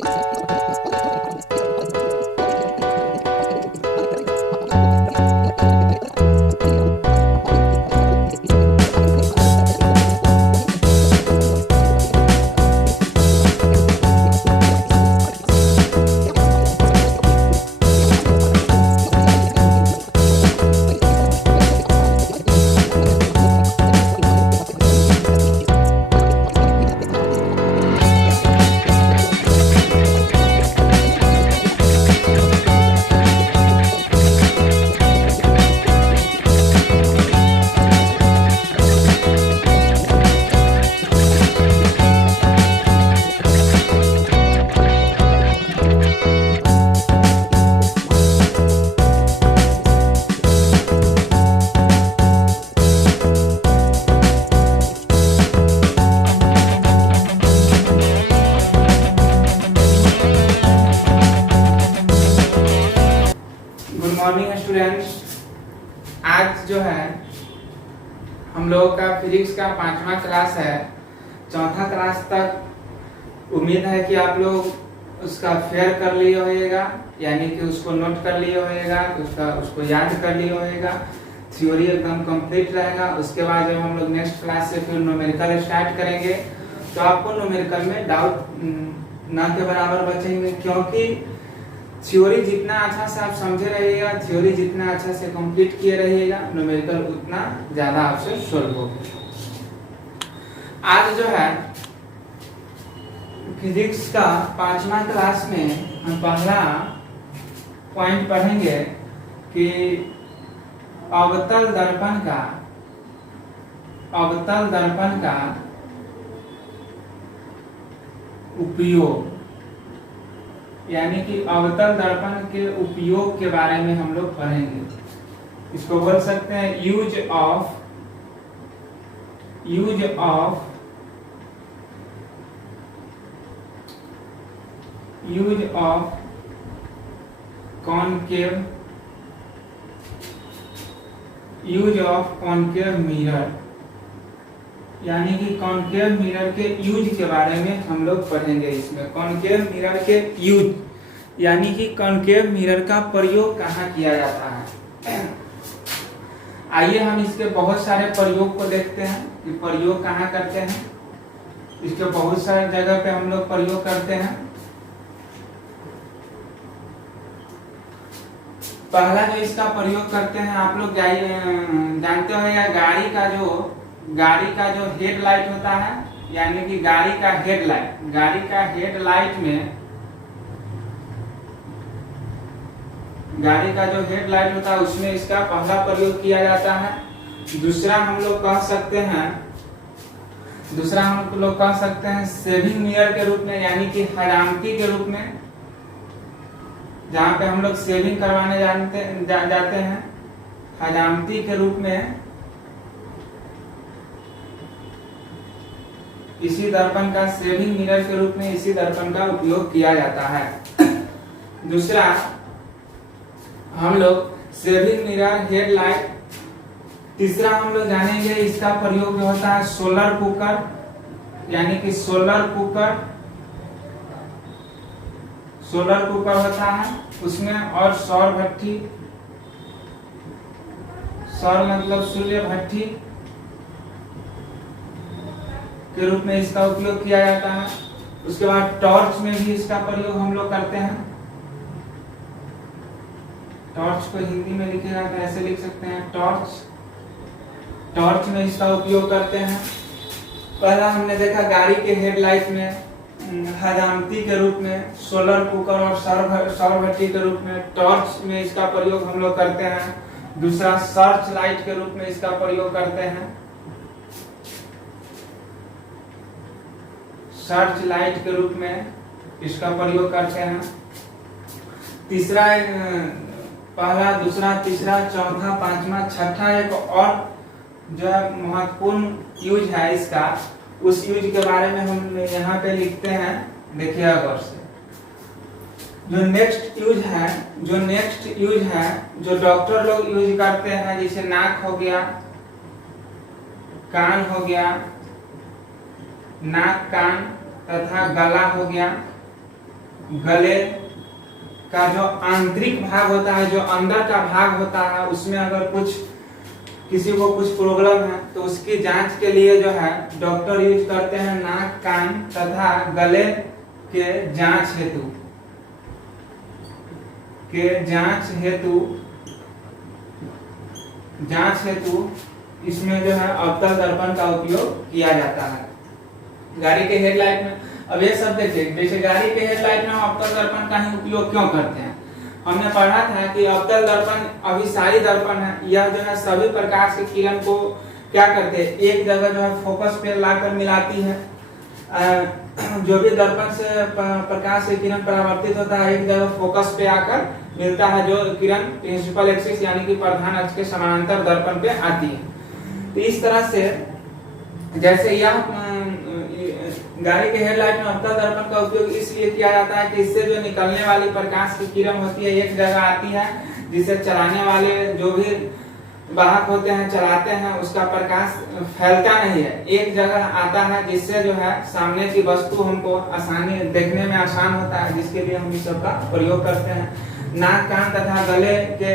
Good morning students. आज जो है हम लोगों का फिजिक्स का 5वां क्लास है। चौथा क्लास तक उम्मीद है कि आप लोग उसका फेयर कर लिए होइएगा, यानी कि उसको नोट कर लिए होइएगा, उसको याद कर लिए होइएगा। थ्योरी एकदम कंप्लीट रहेगा। उसके बाद जब हम लोग नेक्स्ट क्लास से फिर न्यूमेरिकल स्टार्ट करेंगे तो आपको न्यूमेरिकल में डाउट ना के बराबर बचेंगे, क्योंकि थ्योरी जितना अच्छा से आप समझे रहिएगा, थ्योरी जितना अच्छा से कंप्लीट किए रहिएगा, न्यूमेरिकल उतना ज्यादा आपसे सॉल्व होगा। आज जो है फिजिक्स का 5वां क्लास में हम पहला पॉइंट पढ़ेंगे कि अवतल दर्पण का उपयोग, यानी कि अवतल दर्पण के उपयोग के बारे में हम लोग पढ़ेंगे। इसको बोल सकते हैं यूज ऑफ कॉनकेव मिरर, यानी कि कॉनकेव मिरर के यूज के बारे में हम लोग पढ़ेंगे। इसमें कॉनकेव मिरर के यूज, यानी कि कॉनकेव मिरर का प्रयोग कहाँ किया जाता है। आइए हम इसके बहुत सारे प्रयोग को देखते हैं कि प्रयोग कहाँ करते हैं। इसके बहुत सारे जगह पे हम लोग प्रयोग करते हैं। पहला जो इसका प्रयोग करते हैं, आप लोग जानते हो या गाड़ी का जो हेडलाइट होता है, यानी कि गाड़ी का जो हेडलाइट होता है उसमें इसका पहला प्रयोग किया जाता है। दूसरा हम लोग कह सकते हैं सेविंग मिरर के रूप में, यानी कि हजामती के रूप में, जहाँ पे हम लोग सेविंग करवाने जाते हैं। हजामती के रूप में इसी दर्पण का, सेविंग मिरर के रूप में इसी दर्पण का उपयोग किया जाता है। दूसरा हम लोग सेविंग मिरर, हेडलाइट। तीसरा हम लोग जानेंगे इसका प्रयोग होता है सोलर कुकर, यानी कि सोलर कुकर होता है उसमें, और सौर भट्ठी, सौर मतलब सूर्य भट्ठी के रूप में इसका उपयोग किया जाता है। उसके बाद टॉर्च में भी इसका प्रयोग हम लोग करते हैं। टॉर्च को हिंदी में लिखेगा तो ऐसे लिख सकते हैं टॉर्च में इसका उपयोग करते हैं। पहला हमने देखा गाड़ी के हेडलाइट में, हजामती के रूप में, सोलर कुकर और सौर भट्ठी के रूप में। टॉर्च में इसका प्रयोग हम लोग करते हैं। दूसरा सर्च लाइट के रूप में इसका प्रयोग करते हैं। सर्च लाइट के रूप में इसका प्रयोग करते हैं। तीसरा, पहला, दूसरा, तीसरा, चौथा, पांचवा, छठा एक और जो है महत्वपूर्ण यूज है इसका, उस यूज के बारे में हम यहाँ पे लिखते हैं। देखिए गौर से, जो नेक्स्ट यूज है जो डॉक्टर लोग यूज करते हैं, जैसे नाक हो गया, कान हो गया, नाक, कान तथा गला हो गया, गले का जो आंतरिक भाग होता है, जो अंदर का भाग होता है, उसमें अगर कुछ किसी को कुछ प्रॉब्लम है तो उसकी जांच के लिए जो है डॉक्टर यूज करते हैं नाक, कान तथा गले के जांच हेतु इसमें जो है अवतल दर्पण का उपयोग किया जाता है। गाड़ी के हेडलाइट में अब ये सब देखिए, जैसे गाड़ी के हेडलाइट में हम अवतल दर्पण का ही उपयोग क्यों करते हैं। हमने पढ़ा था कि अवतल दर्पण अभिसारी दर्पण है, यह जो है सभी प्रकाश के किरण को क्या करते हैं, एक जगह जो है फोकस पे लाकर मिलाती है। जो भी दर्पण से प्रकाश के किरण परावर्तित होता है एक जगह फोकस पे आकर मिलता है, जो किरण प्रिंसिपल एक्सिस यानी कि प्रधान अक्ष के समानांतर दर्पण पे आती है। तो इस तरह से जैसे यह गाड़ी के हेडलाइट में अवतल दर्पण का उपयोग इसलिए किया जाता है कि इससे जो निकलने वाली प्रकाश की किरण होती है एक जगह आती है, जिसे चलाने वाले जो भी वाहक होते हैं चलाते हैं उसका प्रकाश फैलता नहीं है, एक जगह आता है, जिससे जो है सामने की वस्तु हमको आसानी देखने में आसान होता है, जिसके लिए हम इस सब का प्रयोग करते हैं। नाक, कान तथा गले के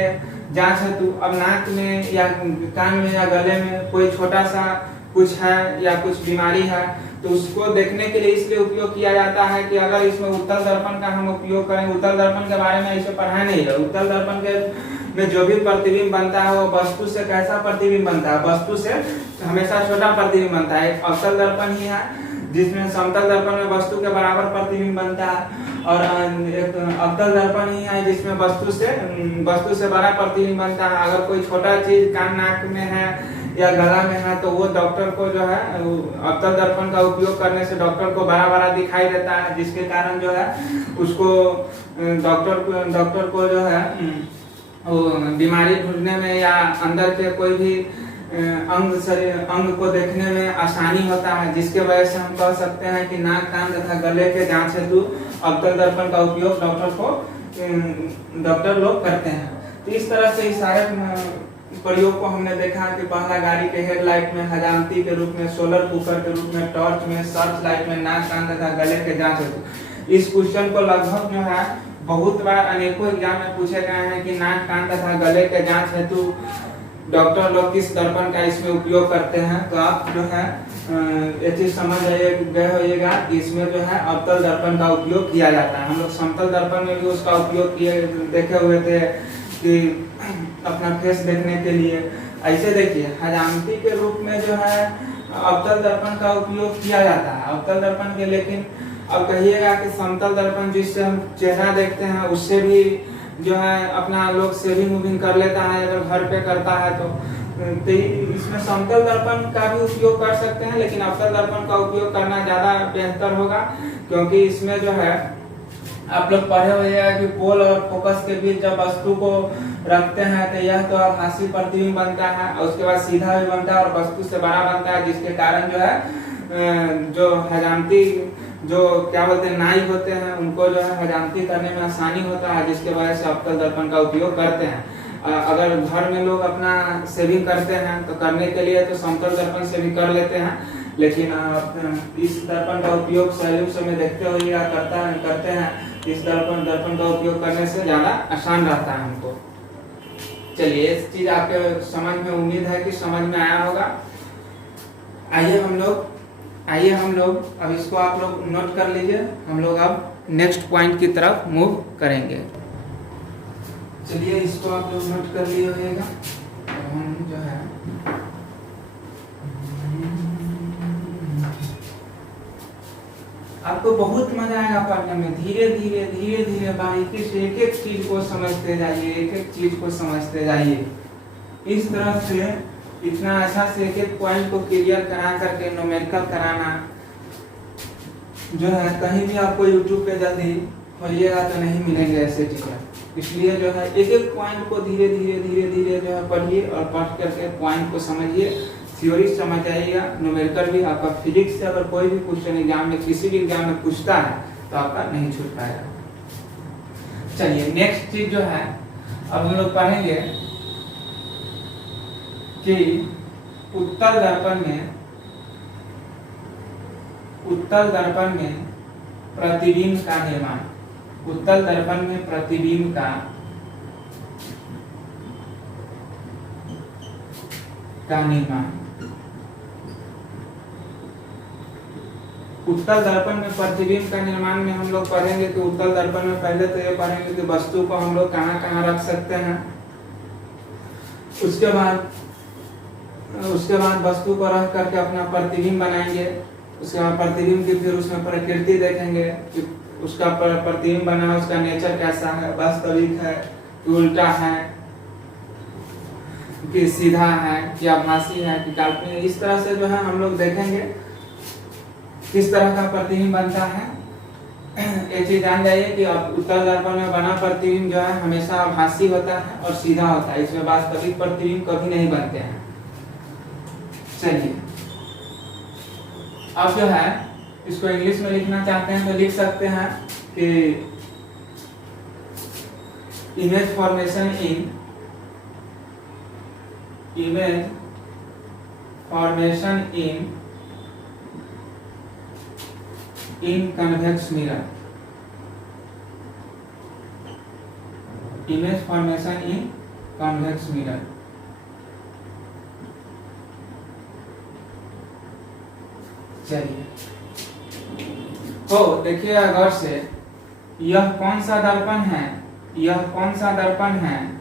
जांच हेतु अब नाक में या कान में या गले में कोई छोटा सा कुछ है या कुछ बीमारी है तो उसको देखने के लिए इसलिए उपयोग किया जाता है कि अगर इसमें उत्तल दर्पण का हम उपयोग करें, उत्तल दर्पण के बारे में ऐसे पढ़ा नहीं है। उत्तल दर्पण के में जो भी प्रतिबिंब बनता है वो वस्तु से कैसा प्रतिबिंब बनता है, वस्तु से हमेशा छोटा प्रतिबिंब बनता है। एक अवतल दर्पण ही है जिसमें समतल दर्पण में वस्तु के बराबर प्रतिबिंब बनता है, और एक अवतल दर्पण ही है जिसमें वस्तु से बड़ा प्रतिबिंब बनता है। अगर कोई छोटा चीज कान नाक में है या गला में है तो वो डॉक्टर को जो है अवतल दर्पण का उपयोग करने से डॉक्टर को बड़ा बड़ा दिखाई देता है, जिसके कारण जो है उसको डॉक्टर को जो है बीमारी ढूंढने में या अंदर के कोई भी अंग को देखने में आसानी होता है, जिसके वजह से हम कह सकते हैं कि नाक, कान तथा गले के जांच हेतु अवतल दर्पण का उपयोग डॉक्टर लोग करते हैं। तो इस तरह से इस सारे प्रयोग को हमने देखा कि पहला गाड़ी के हेडलाइट में, हजामती के रूप में, सोलर कुकर के रूप में, टॉर्च में, सर्च लाइट में नाक, कान तथा गले के जांच हेतु। इस क्वेश्चन को लगभग जो है बहुत बार अनेकों एग्जाम में पूछे गए हैं कि नाक, कान तथा गले के जांच हेतु डॉक्टर लोग किस दर्पण का इसमें उपयोग करते हैं। तो आप जो है ये चीज समझ गए होइएगा कि इसमें जो है अवतल दर्पण का उपयोग किया जाता है। हम लोग समतल दर्पण में भी उसका उपयोग देखे हुए थे कि अपना फेस देखने के लिए। ऐसे देखिए हजामती के रूप में जो है अवतल दर्पण का उपयोग किया जाता है अवतल दर्पण के, लेकिन अब कहिएगा कि समतल दर्पण जिससे हम चेहरा देखते हैं उससे भी जो है अपना लोग सेविंग उविंग कर लेता है, अगर घर पे करता है तो इसमें समतल दर्पण का भी उपयोग कर सकते हैं, लेकिन अवतल दर्पण का उपयोग करना ज्यादा बेहतर होगा, क्योंकि इसमें जो है आप लोग पढ़े हुए हैं कि पोल और फोकस के बीच जब वस्तु को रखते हैं तो यह तो आभासी प्रतिबिंब बनता है और उसके बाद सीधा भी बनता है और वस्तु से बड़ा बनता है, जिसके कारण जो है जो हजामती जो क्या बोलते हैं नाई होते हैं उनको जो है हजामती करने में आसानी होता है, जिसके वजह से अवतल दर्पण का उपयोग करते हैं। अगर घर में लोग अपना सेविंग करते हैं तो करने के लिए तो समतल दर्पण से भी कर लेते हैं, लेकिन इस दर्पण का उपयोग सैल्यूट में देखते हुए या करते हैं, इस दर्पण का उपयोग करने से ज्यादा आसान रहता है हमको। चलिए इस चीज आपके समझ में, उम्मीद है कि समझ में आया होगा। आइए हम लोग अब इसको आप लोग नोट कर लीजिए, हम लोग अब नेक्स्ट पॉइंट की तरफ मूव करेंगे। चलिए इसको आप लोग नोट कर लिए होगा। हम जो है आपको बहुत मजा आएगा पढ़ने में, धीरे धीरे बारीकी से एक एक चीज को समझते जाइए, इस तरह से इतना अच्छा से एक एक पॉइंट को क्लियर करा करके न्यूमेरिकल कराना जो है कहीं भी आपको यूट्यूब पे जल्दी खोलिएगा तो नहीं मिलेंगे ऐसे टीचर। इसलिए जो है एक एक पॉइंट को धीरे धीरे जो है पढ़िए और पढ़ करके पॉइंट को समझिए, थ्योरी समझ आइएगा। न्यूमेरिकल भी आपका फिजिक्स से अगर कोई भी क्वेश्चन एग्जाम में किसी भी एग्जाम में पूछता है तो आपका नहीं छूट पाएगा। चलिए नेक्स्ट चीज जो है अब हम लोग पढ़ेंगे कि उत्तल दर्पण में प्रतिबिंब का निर्माण। उत्तल दर्पण में प्रतिबिंब का निर्माण। उत्तल दर्पण में प्रतिबिंब का निर्माण में हम लोग पढ़ेंगे कि उत्तल दर्पण में पहले तो ये पढ़ेंगे कि वस्तु को हम लोग कहाँ कहाँ रख सकते हैं। उसके बाद वस्तु को रख करके अपना प्रतिबिंब बनाएंगे। उसके बाद प्रतिबिंब की फिर उसमें प्रकृति देखेंगे कि उसका प्रतिबिंब बना उसका नेचर कैसा है, वास्तविक है कि उल्टा है कि सीधा है कि आभासी है कि काल्पनिक। इस तरह से जो है हम लोग देखेंगे किस तरह का प्रतिबिंब बनता है। एक चीज जान जाइए कि उत्तल दर्पण में बना प्रतिबिंब जो है हमेशा आभासी होता है और सीधा होता है, इसमें वास्तविक प्रतिबिंब कभी नहीं बनते हैं। चलिए अब जो है इसको इंग्लिश में लिखना चाहते हैं तो लिख सकते हैं कि इमेज फॉर्मेशन इन कन्वेक्स मिरर। इमेज फॉर्मेशन इन कन्वेक्स मिरर। चलिए तो देखिए गौर से, यह कौन सा दर्पण है, यह कौन सा दर्पण है,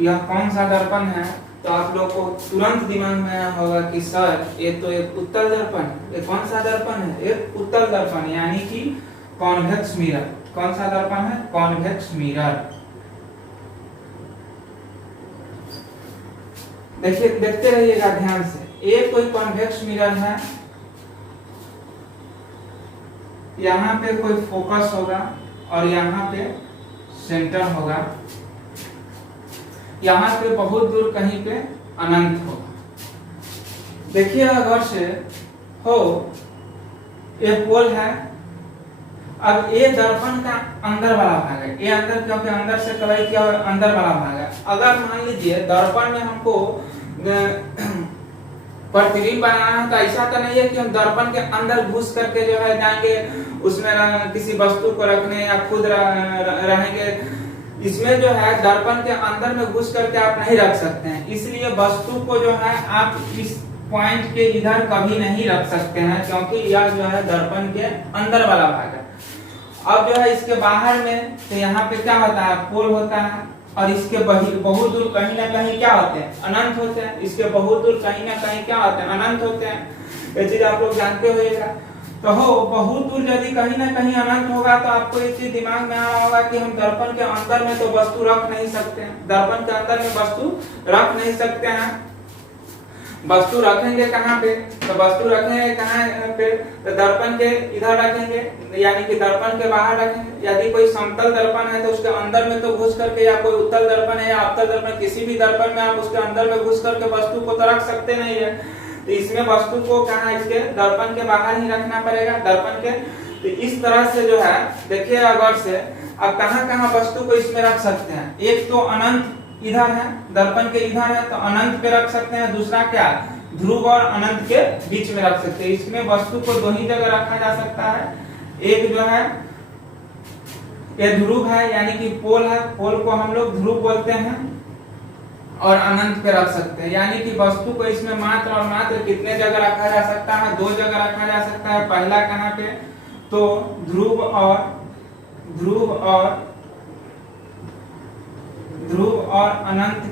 यह कौन सा दर्पण है। तो आप लोग को तुरंत दिमाग में आया होगा कि सर ये तो एक उत्तल दर्पण, ये कौन सा दर्पण है, एक उत्तल दर्पण यानी कि कॉन्वेक्स मिरर। कौन सा दर्पण है, कॉन्वेक्स मिरर। देखिए देखते रहिएगा ध्यान से, एक कोई कॉन्वेक्स मिरर है, यहाँ पे कोई फोकस होगा और यहाँ पे सेंटर होगा, यहाँ पे बहुत दूर कहीं पे अनंत होगा। देखिए अगर से हो ये पोल है, अब ये दर्पण का अंदर वाला भाग है, ये अंदर क्योंकि अंदर से कलाई किया अंदर वाला भाग है। अगर मान लीजिए दर्पण में हमको प्रतिबिंब बनाना है तो ऐसा तो नहीं है कि हम दर्पण के अंदर घुस करके जो है जाएंगे उसमें किसी वस्तु को रखने या खुद रहेंगे। इसमें जो है दर्पण के अंदर में घुस करके आप नहीं रख सकते हैं, इसलिए वस्तु को जो है आप इस पॉइंट के इधर कभी नहीं रख सकते हैं क्योंकि यह जो है दर्पण के अंदर वाला भाग है। अब जो है इसके बाहर में तो यहाँ पे क्या होता है, पोल होता है और इसके बहुत दूर कहीं ना कहीं क्या होते हैं, अनंत होते हैं। इसके बहुत दूर कहीं ना कहीं क्या होते हैं, अनंत होते हैं। ये चीज आप लोग जानते होइएगा। तो हो बहुत दूर यदि कहीं ना कहीं अनंत होगा तो आपको ये चीज दिमाग में आ रहा होगा कि हम दर्पण के अंदर में तो वस्तु रख नहीं सकते हैं, दर्पण के अंदर में वस्तु रख नहीं सकते हैं। वस्तु रखेंगे कहाँ पे, तो वस्तु रखेंगे कहाँ पे, तो दर्पण के इधर रखेंगे यानी कि दर्पण के बाहर रखेंगे। यदि कोई समतल दर्पण है तो उसके अंदर में तो घुस करके, या कोई उत्तल दर्पण है या अवतल दर्पण, किसी भी दर्पण में आप उसके अंदर में घुस करके वस्तु को तो रख सकते नहीं है। तो इसमें वस्तु को कहाँ, इसके दर्पण के बाहर ही रखना पड़ेगा, दर्पण के। तो इस तरह से जो है देखिए अगर से आप कहाँ कहाँ वस्तु को इसमें रख सकते हैं। एक तो अनंत इधर है, दर्पण के इधर है तो अनंत पे रख सकते हैं। दूसरा क्या, ध्रुव और अनंत के बीच में रख सकते हैं। इसमें वस्तु को दो ही जगह रखा जा सकता है। एक जो है ये ध्रुव है यानी कि पोल है, पोल को हम लोग ध्रुव बोलते हैं, और अनंत पे रख सकते हैं। यानी कि वस्तु को इसमें मात्र और मात्र कितने जगह रखा जा सकता है, दो जगह रखा जा सकता है। पहला कहाँ पे, तो ध्रुव और अनंत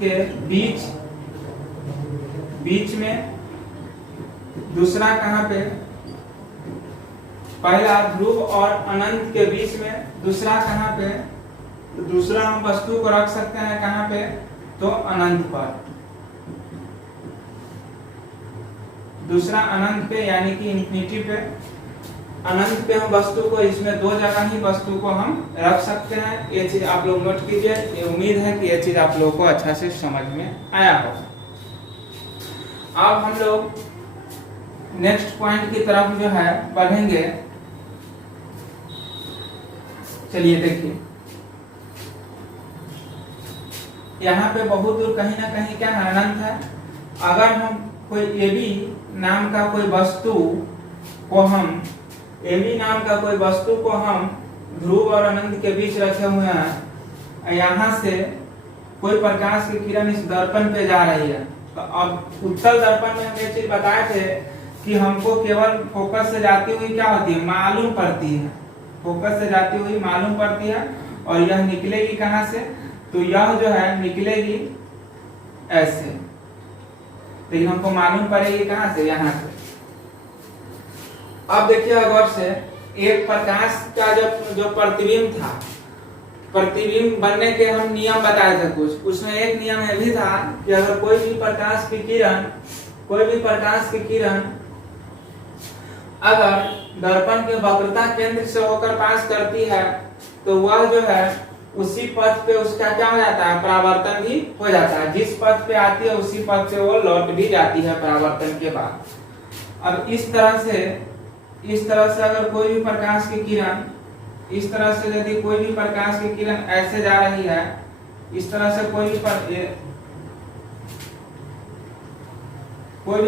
के बीच में। दूसरा कहाँ पे, पहला ध्रुव और अनंत के बीच में, दूसरा कहाँ पे, तो दूसरा हम वस्तु को रख सकते हैं कहाँ पे, तो अनंत पर। दूसरा अनंत पे यानी कि इंफिनिटी पे, अनंत पे हम वस्तु को, इसमें दो जगह ही वस्तु को हम रख सकते हैं। ये चीज आप लोग नोट कीजिए। ये उम्मीद है कि ये चीज आप लोगों को अच्छा से समझ में आया होगा। अब हम लोग नेक्स्ट पॉइंट की तरफ जो है बढ़ेंगे। चलिए देखिए, यहाँ पे बहुत दूर कहीं ना कहीं क्या है, अनंत है। अगर हम कोई ए बी नाम का कोई वस्तु को हम एबी नाम का कोई वस्तु को हम ध्रुव और अनंत के बीच रखे हुए हैं, यहाँ से कोई प्रकाश की किरण इस दर्पण पे जा रही है। तो अब उत्तल दर्पण में हम ये चीज बताए थे कि हमको केवल फोकस से जाती हुई क्या होती है, मालूम पड़ती है, फोकस से जाती हुई मालूम पड़ती है। और यह निकलेगी कहाँ से, तो यह जो है निकलेगी ऐसे, लेकिन हमको मालूम पड़ेगी कहाँ से, यहाँ से। अब देखिए गौर से, एक प्रकाश का जो प्रतिबिंब था, प्रतिबिंब बनने के हम नियम बताए थे कुछ, उसमें एक नियम ये भी था कि अगर कोई भी प्रकाश की किरण अगर दर्पण के वक्रता केंद्र से होकर पास करती है तो वह जो है उसी पथ पे उसका क्या हो जाता है, परावर्तन भी हो जाता है। जिस पथ पे आती है उसी पथ से वो लौट भी जाती है परावर्तन के बाद। अब इस तरह से अगर कोई भी प्रकाश की किरण, इस तरह से यदि कोई भी प्रकाश की किरण ऐसे जा रही है, इस तरह से कोई भी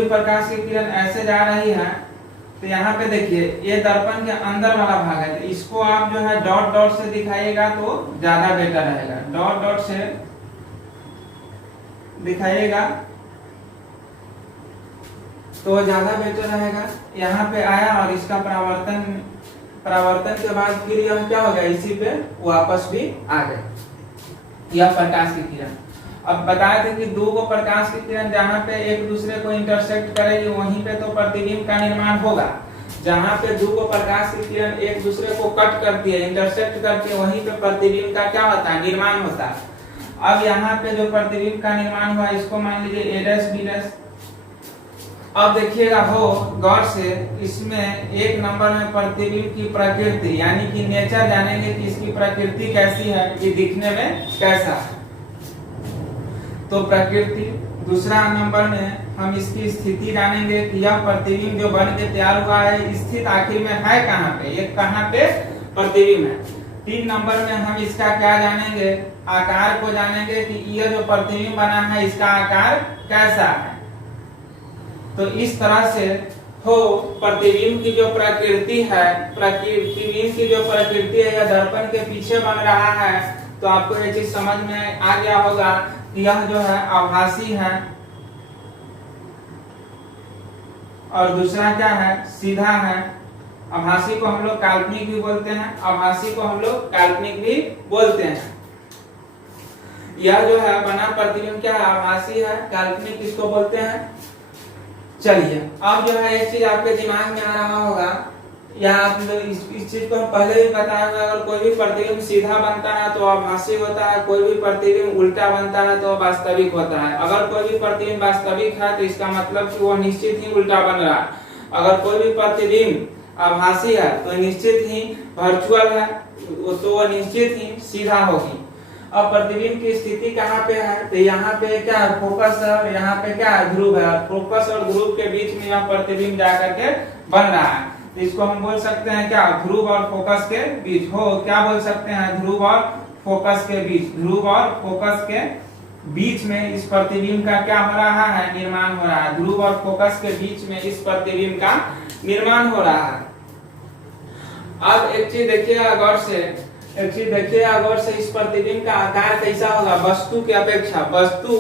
प्रकाश की किरण ऐसे जा रही है, तो यहाँ पे देखिए ये दर्पण के अंदर वाला भाग है, तो इसको आप जो है डॉट डॉट से दिखाइएगा तो ज्यादा बेटर रहेगा। डॉट डॉट से दिखाइएगा तो ज्यादा बेटर रहेगा। यहाँ पे आया और इसका परावर्तन के बाद फिर यह क्या हो गया, इसी पे वापस भी आ गए, यह प्रकाश की किरण। अब बताए थे कि दो को प्रकाश की किरण जहाँ पे एक दूसरे को इंटरसेक्ट करेगी वहीं पे तो प्रतिबिंब का निर्माण होगा। जहाँ पे दो को प्रकाश की किरण एक दूसरे को कट करती है, इंटरसेक्ट करती है, वहीं पे प्रतिबिंब का क्या होता है, निर्माण होता है। अब यहाँ पे जो प्रतिबिंब का निर्माण हुआ इसको मान लीजिए a डैश b डैश। अब देखिएगा हो गौर से, इसमें एक नंबर में प्रतिबिंब की प्रकृति यानी कि नेचर जानेंगे कि इसकी प्रकृति कैसी है, ये दिखने में कैसा है, तो प्रकृति। दूसरा नंबर में हम इसकी स्थिति जानेंगे कि यह प्रतिबिंब जो बन के तैयार हुआ है स्थित आखिर में है कहाँ पे, ये कहाँ पे प्रतिबिंब है। 3 नंबर में हम इसका क्या जानेंगे, आकार को जानेंगे कि यह जो प्रतिबिंब बना है इसका आकार कैसा है। तो इस तरह से हो प्रतिबिंब की जो प्रकृति है, प्रतिबिंब की जो प्रकृति है यह दर्पण के पीछे बन रहा है, तो आपको ये चीज समझ में आ गया होगा कि यह जो है आभासी है और दूसरा क्या है, सीधा है। आभासी को हम लोग काल्पनिक भी बोलते हैं, आभासी को हम लोग काल्पनिक भी बोलते हैं। यह जो है बना प्रतिबिंब क्या है, आभासी है, काल्पनिक किसको बोलते हैं। चलिए अब जो है एक चीज आपके दिमाग में आ रहा होगा, या आप लोग इस चीज को हम पहले भी बताए हुए, अगर कोई भी प्रतिबिंब सीधा बनता है तो आभासी होता है, कोई भी प्रतिबिंब उल्टा बनता है तो वास्तविक होता है। अगर कोई भी प्रतिबिंब वास्तविक है तो इसका मतलब कि वो निश्चित ही उल्टा बन रहा है। अगर कोई भी प्रतिबिंब आभासी है तो निश्चित ही वर्चुअल है, तो वो निश्चित ही सीधा होगी। अब प्रतिबिंब की स्थिति कहाँ पे है, तो यहाँ पे क्या है, फोकस है, और यहाँ पे क्या है, ध्रुव है। फोकस और ध्रुव के बीच में यह प्रतिबिंब जाकर के बन रहा है, तो इसको हम बोल सकते हैं क्या, ध्रुव और फोकस के बीच हो, क्या बोल सकते हैं, ध्रुव और फोकस के बीच। ध्रुव और फोकस के बीच में इस प्रतिबिंब का क्या हो रहा है, निर्माण हो रहा है। ध्रुव और फोकस के बीच में इस प्रतिबिंब का निर्माण हो रहा है। अब एक चीज देखिएगा गौर से, इस प्रतिबिंब का आकार कैसा होगा वस्तु की अपेक्षा। वस्तु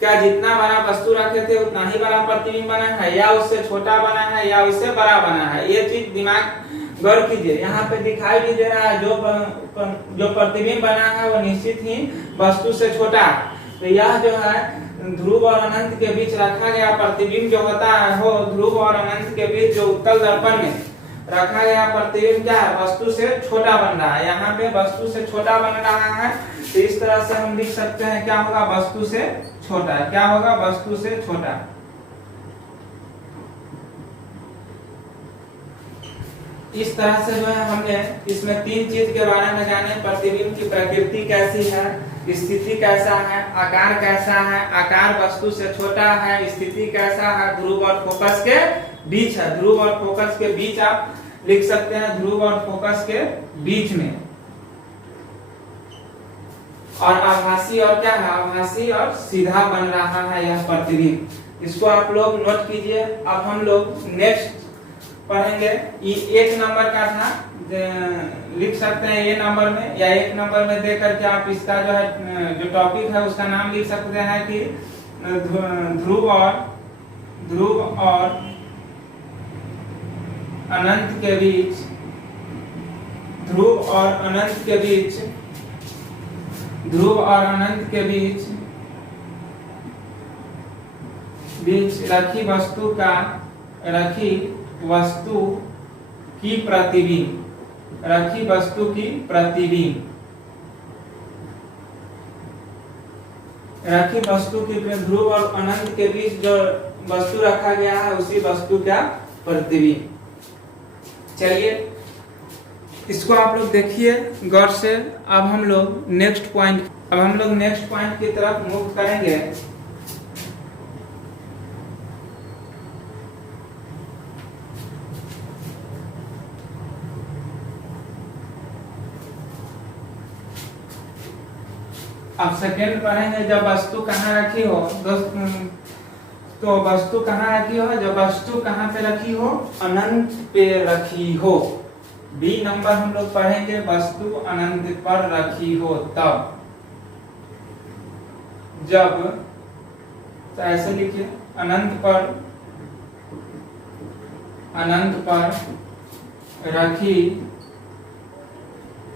क्या जितना बड़ा वस्तु रखे थे उतना ही बड़ा प्रतिबिंब बना है, या उससे छोटा बना है, या उससे बड़ा बना है, ये चीज दिमाग गौर कीजिए। यहाँ पे दिखाई भी दे रहा है जो प्रतिबिंब बना है वो निश्चित ही वस्तु से छोटा है। तो यह जो है ध्रुव और अनंत के बीच रखा गया प्रतिबिंब जो होता है, वो ध्रुव और अनंत के बीच जो उत्तल दर्पण में रखा गया प्रतिबिंब क्या है, वस्तु से छोटा बन रहा है। यहाँ पे वस्तु से छोटा बन रहा है, तो इस तरह से हम लिख सकते हैं क्या होगा, वस्तु से छोटा। क्या होगा, वस्तु से छोटा। इस तरह से जो है हमने इसमें 3 चीज के बारे में जाने, प्रतिबिंब की प्रकृति कैसी है, स्थिति कैसा है, आकार कैसा है। आकार वस्तु से छोटा है, स्थिति कैसा है, ध्रुव और फोकस के बीच है। ध्रुव और फोकस के बीच आप लिख सकते हैं, ध्रुव और फोकस के बीच में। और आभासी और क्या है, आभासी और सीधा बन रहा है यह प्रतिबिंब। इसको आप लोग नोट कीजिए। अब हम लोग नेक्स्ट पढ़ेंगे, ये एक नंबर का था, लिख सकते हैं ये नंबर में, या एक नंबर में दे करके आप इसका जो है जो टॉपिक है उसका नाम लिख सकते हैं कि ध्रुव और अनंत के बीच, ध्रुव और अनंत के बीच, ध्रुव और अनंत के बीच रखी वस्तु की प्रतिबिंब, रखी वस्तु की प्रतिबिंब, रखी वस्तु की ध्रुव और अनंत के बीच जो वस्तु रखा गया है उसी वस्तु का प्रतिबिंब। चलिए इसको आप लोग देखिए गौर से। अब हम लोग नेक्स्ट पॉइंट की तरफ मूव करेंगे। अब सेकेंड पढ़ेंगे, जब वस्तु कहाँ रखी हो तो वस्तु कहाँ रखी हो, जब वस्तु कहाँ पे रखी हो, अनंत पे रखी हो। बी नंबर हम लोग पढ़ेंगे, वस्तु अनंत पर रखी हो तब, जब, तो ऐसे लिखिए, अनंत पर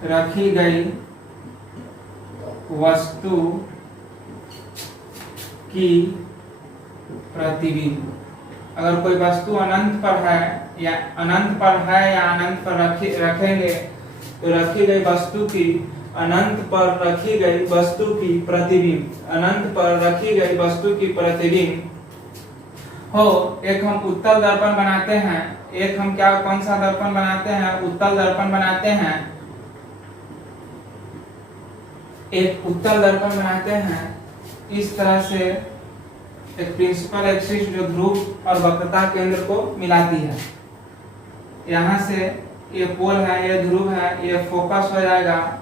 रखी गई वस्तु की प्रतिबिंब। अगर कोई वस्तु अनंत पर है या अनंत पर रखेंगे तो रखी गई वस्तु की, अनंत पर रखी गई वस्तु की प्रतिबिंब, अनंत पर रखी गई वस्तु की प्रतिबिंब हो। एक हम उत्तल दर्पण बनाते हैं, एक हम कौन सा दर्पण बनाते हैं, उत्तल दर्पण बनाते हैं। एक उत्तल दर्पण बनाते हैं इस तरह से, एक प्रिंसिपल एक्सिस जो ध्रुव और वक्रता केंद्र को मिलाती है। यहाँ से ये पोल है, ये ध्रुव है, ये फोकस हो जाएगा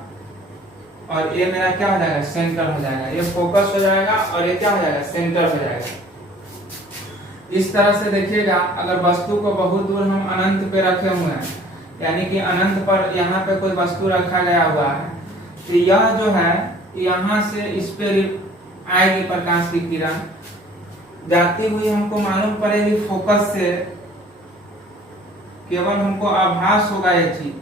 और ये मेरा क्या हो जाएगा, सेंटर हो जाएगा। ये फोकस हो जाएगा और ये क्या हो जाएगा, सेंटर हो जाएगा। इस तरह से देखिएगा, अगर वस्तु को बहुत दूर हम अनंत पे रखे हुए हैं, यानी कि अनंत पर यहाँ पे कोई वस्तु रखा गया हुआ है, तो यह जो है यहाँ से इस पे आएगी प्रकाश की किरण, जाती हुई हमको मालूम पड़ेगी फोकस से, केवल हमको आभास होगा ये चीज,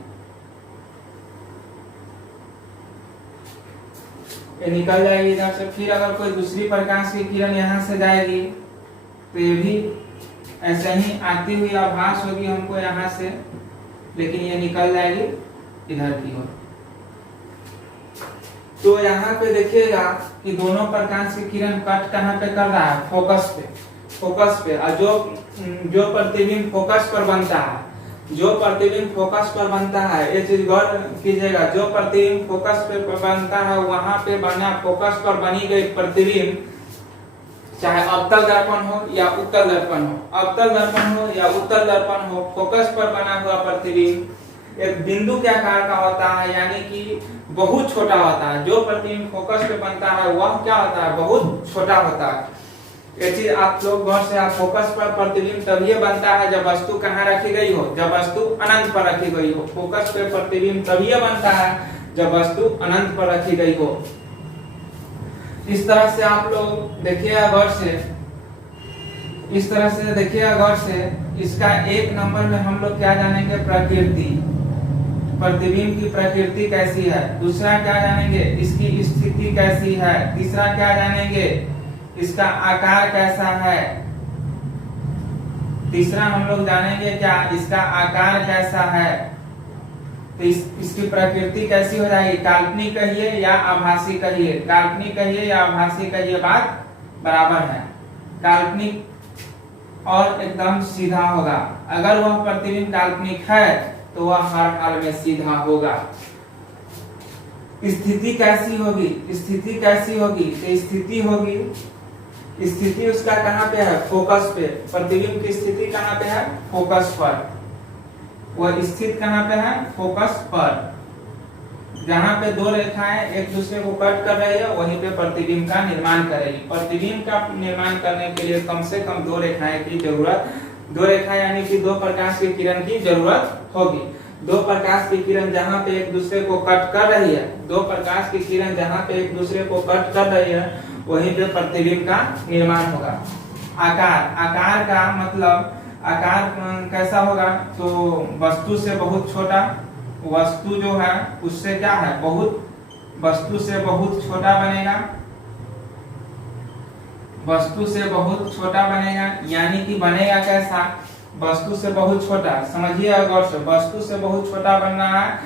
ये निकल जाएगी इधर से। फिर अगर कोई दूसरी प्रकाश की किरण यहाँ से जाएगी तो ये भी ऐसे ही आती हुई आभास होगी हमको यहाँ से, लेकिन ये निकल जाएगी इधर की ओर। तो यहाँ पे देखिएगा कि दोनों प्रकाश की किरण कट कहाँ पे कर रहा है, फोकस पे। और जो प्रतिबिंब फोकस पर बनता है, जो प्रतिबिंब फोकस पर बनता है, ये चीज गौर कीजिएगा, जो प्रतिबिंब फोकस पे बनता है वहां पे बना फोकस पर बनी गई प्रतिबिंब, चाहे अवतल दर्पण हो या उत्तल दर्पण हो, अवतल दर्पण हो या उत्तल दर्पण हो, फोकस पर बना हुआ प्रतिबिंब एक बिंदु के आकार का होता है, यानी कि बहुत छोटा होता है। जो प्रतिबिंब फोकस पे बनता है वह क्या होता है, बहुत छोटा होता है। ये चीज आप लोग गौर से, आप फोकस पर प्रतिबिंब तभी बनता है जब वस्तु कहाँ रखी गई हो, जब वस्तु अनंत पर रखी गई हो। फोकस पे प्रतिबिंब तभी बनता है जब वस्तु अनंत पर रखी गई हो। इस तरह से आप लोग देखिएगा गौर से, इस तरह से देखिएगा गौर से। इसका एक नंबर में हम लोग क्या जानेंगे, प्रकृति, प्रतिबिंब की प्रकृति कैसी है। दूसरा क्या जानेंगे, इसकी स्थिति कैसी है। तीसरा क्या जानेंगे, इसका आकार कैसा है। तीसरा हम लोग जानेंगे क्या, इसका आकार कैसा है। तो इसकी प्रकृति कैसी हो जाएगी, काल्पनिक कहिए या आभासी कहिए, काल्पनिक कहिए या आभासी कहिए, बात बराबर है। काल्पनिक और एकदम सीधा होगा। अगर वह प्रतिबिंब काल्पनिक है तो वह हर हाल में सीधा होगा। स्थिति कैसी होगी, स्थिति कैसी होगी, तो स्थिति होगी, स्थिति उसका कहाँ पे है, फोकस पे। प्रतिबिंब की स्थिति कहाँ पे है, फोकस पर। वह स्थित कहाँ पे है, फोकस पर। जहाँ पे दो रेखाएं एक दूसरे को कट कर रही है वहीं पे प्रतिबिंब का निर्माण करेगी। प्रतिबिंब का निर्माण करने के लिए कम से कम दो रेखाएं की जरूरत दो रेखा यानी कि दो प्रकाश की किरण की जरूरत होगी। दो प्रकाश की किरण जहां पे एक दूसरे को कट कर रही है, दो प्रकाश की किरण जहां पे एक दूसरे को कट कर रही है, वहीं पे प्रतिबिंब का निर्माण होगा। आकार, आकार का मतलब आकार कैसा होगा, तो वस्तु से बहुत छोटा, वस्तु जो है उससे क्या है, बहुत, वस्तु से बहुत छोटा बनेगा, वस्तु से बहुत छोटा बनेगा। यानी कि बनेगा कैसा, वस्तु से बहुत छोटा, समझिए गौर से, वस्तु से बहुत छोटा बन रहा है,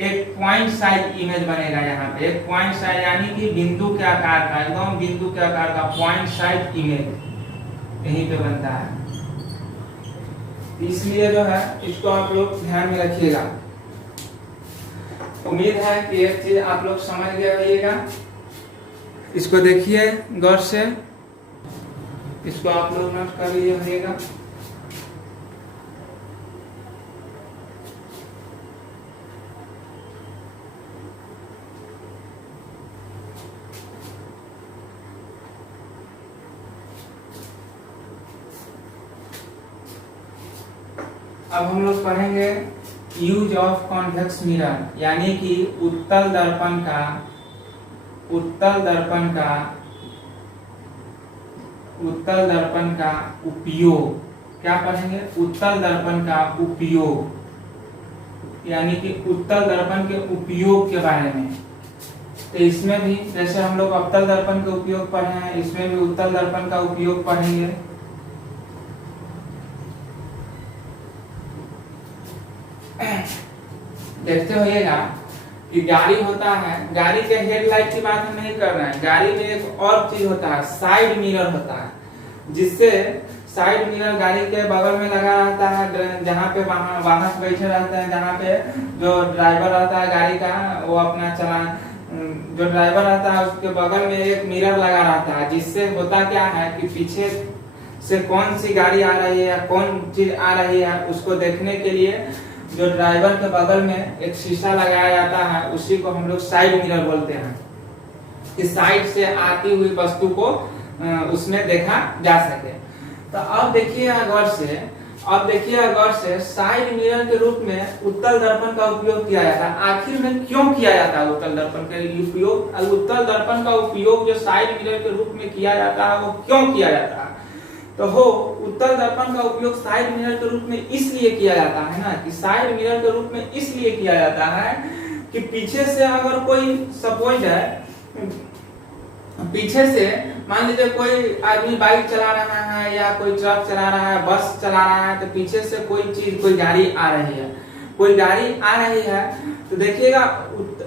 एक पॉइंट साइज इमेज बनेगा। यहाँ पे एक पॉइंट साइज यानी कि बिंदु के आकार का, एकदम बिंदु के आकार का पॉइंट साइज इमेज यहीं पे बनता है। इसलिए जो है इसको आप लोग ध्यान में रखिएगा। उम्मीद है कि एक चीज आप लोग समझ गए होइएगा। इसको देखिए गौर से, इसको आप लोग नोट कर लिए होइएगा। अब हम लोग पढ़ेंगे यूज ऑफ कॉन्वेक्स मिरर, यानी कि उत्तल दर्पण का, उत्तल दर्पण का, उत्तल दर्पण का उपयोग। क्या पढ़ेंगे, उत्तल दर्पण का उपयोग, यानी कि उत्तल दर्पण के उपयोग के बारे में। तो इसमें भी जैसे हम लोग अवतल दर्पण का उपयोग पढ़े हैं, इसमें भी उत्तल दर्पण का उपयोग पढ़ेंगे। देखते होइएगा कि गाड़ी होता है, गाड़ी के हेडलाइट की बात हम नहीं कर रहे हैं, गाड़ी में एक और चीज होता है, साइड मिरर होता है, जिससे साइड मिरर गाड़ी के बगल में लगा रहता है, जहाँ पे वाहन बैठे रहते हैं, जहाँ पे जो ड्राइवर रहता है गाड़ी का, वो अपना चला, जो ड्राइवर रहता है उसके बगल में एक मिरर लगा रहता है, जिससे होता क्या है कि पीछे से कौन सी गाड़ी आ रही है, कौन चीज आ रही है, उसको देखने के लिए जो ड्राइवर के बगल में एक शीशा लगाया जाता है, उसी को हम लोग साइड मिरर बोलते हैं, कि साइड से आती हुई वस्तु को उसमें देखा जा सके। तो अब देखिए गौर से, अब देखिए गौर से, साइड मिरर के रूप में उत्तल दर्पण का उपयोग किया जाता है। आखिर में क्यों किया जाता है उत्तल दर्पण का उपयोग? उत्तल दर्पण का उपयोग जो साइड मिरर के रूप में किया जाता है, वो क्यों किया जाता है? तो हो उत्तल दर्पण का उपयोग साइड मिरर के रूप में इसलिए किया जाता है ना, कि साइड मिरर के रूप में इसलिए किया जाता है कि पीछे से अगर कोई सपोज है, पीछे से मान लीजिए कोई आदमी बाइक चला रहा है या कोई ट्रक चला रहा है, बस चला रहा है, तो पीछे से कोई चीज, कोई गाड़ी आ रही है, कोई गाड़ी आ रही है, तो देखिएगा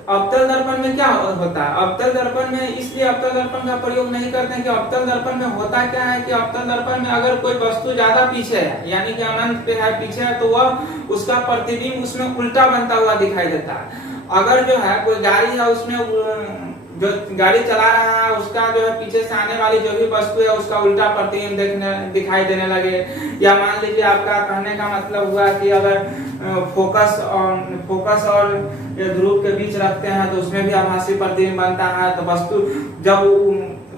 अवतल दर्पण में क्या होता है, अवतल दर्पण में इसलिए अवतल दर्पण का प्रयोग नहीं करते हैं कि अवतल दर्पण में होता क्या है कि अवतल दर्पण में अगर कोई वस्तु ज्यादा पीछे है, यानी कि अनंत पे है, पीछे है, तो वह उसका प्रतिबिंब उसमें उल्टा बनता हुआ दिखाई देता है। अगर जो है कोई गाड़ी है, उसमें जो गाड़ी चला रहा है उसका जो है पीछे से आने वाली जो भी वस्तु है उसका उल्टा प्रतिबिंब दिखाई देने लगे, या मान लीजिए आपका कहने का मतलब हुआ कि अगर फोकस और ध्रुव के बीच रखते हैं तो उसमें भी आभासी प्रतिबिंब बनता है। तो वस्तु जब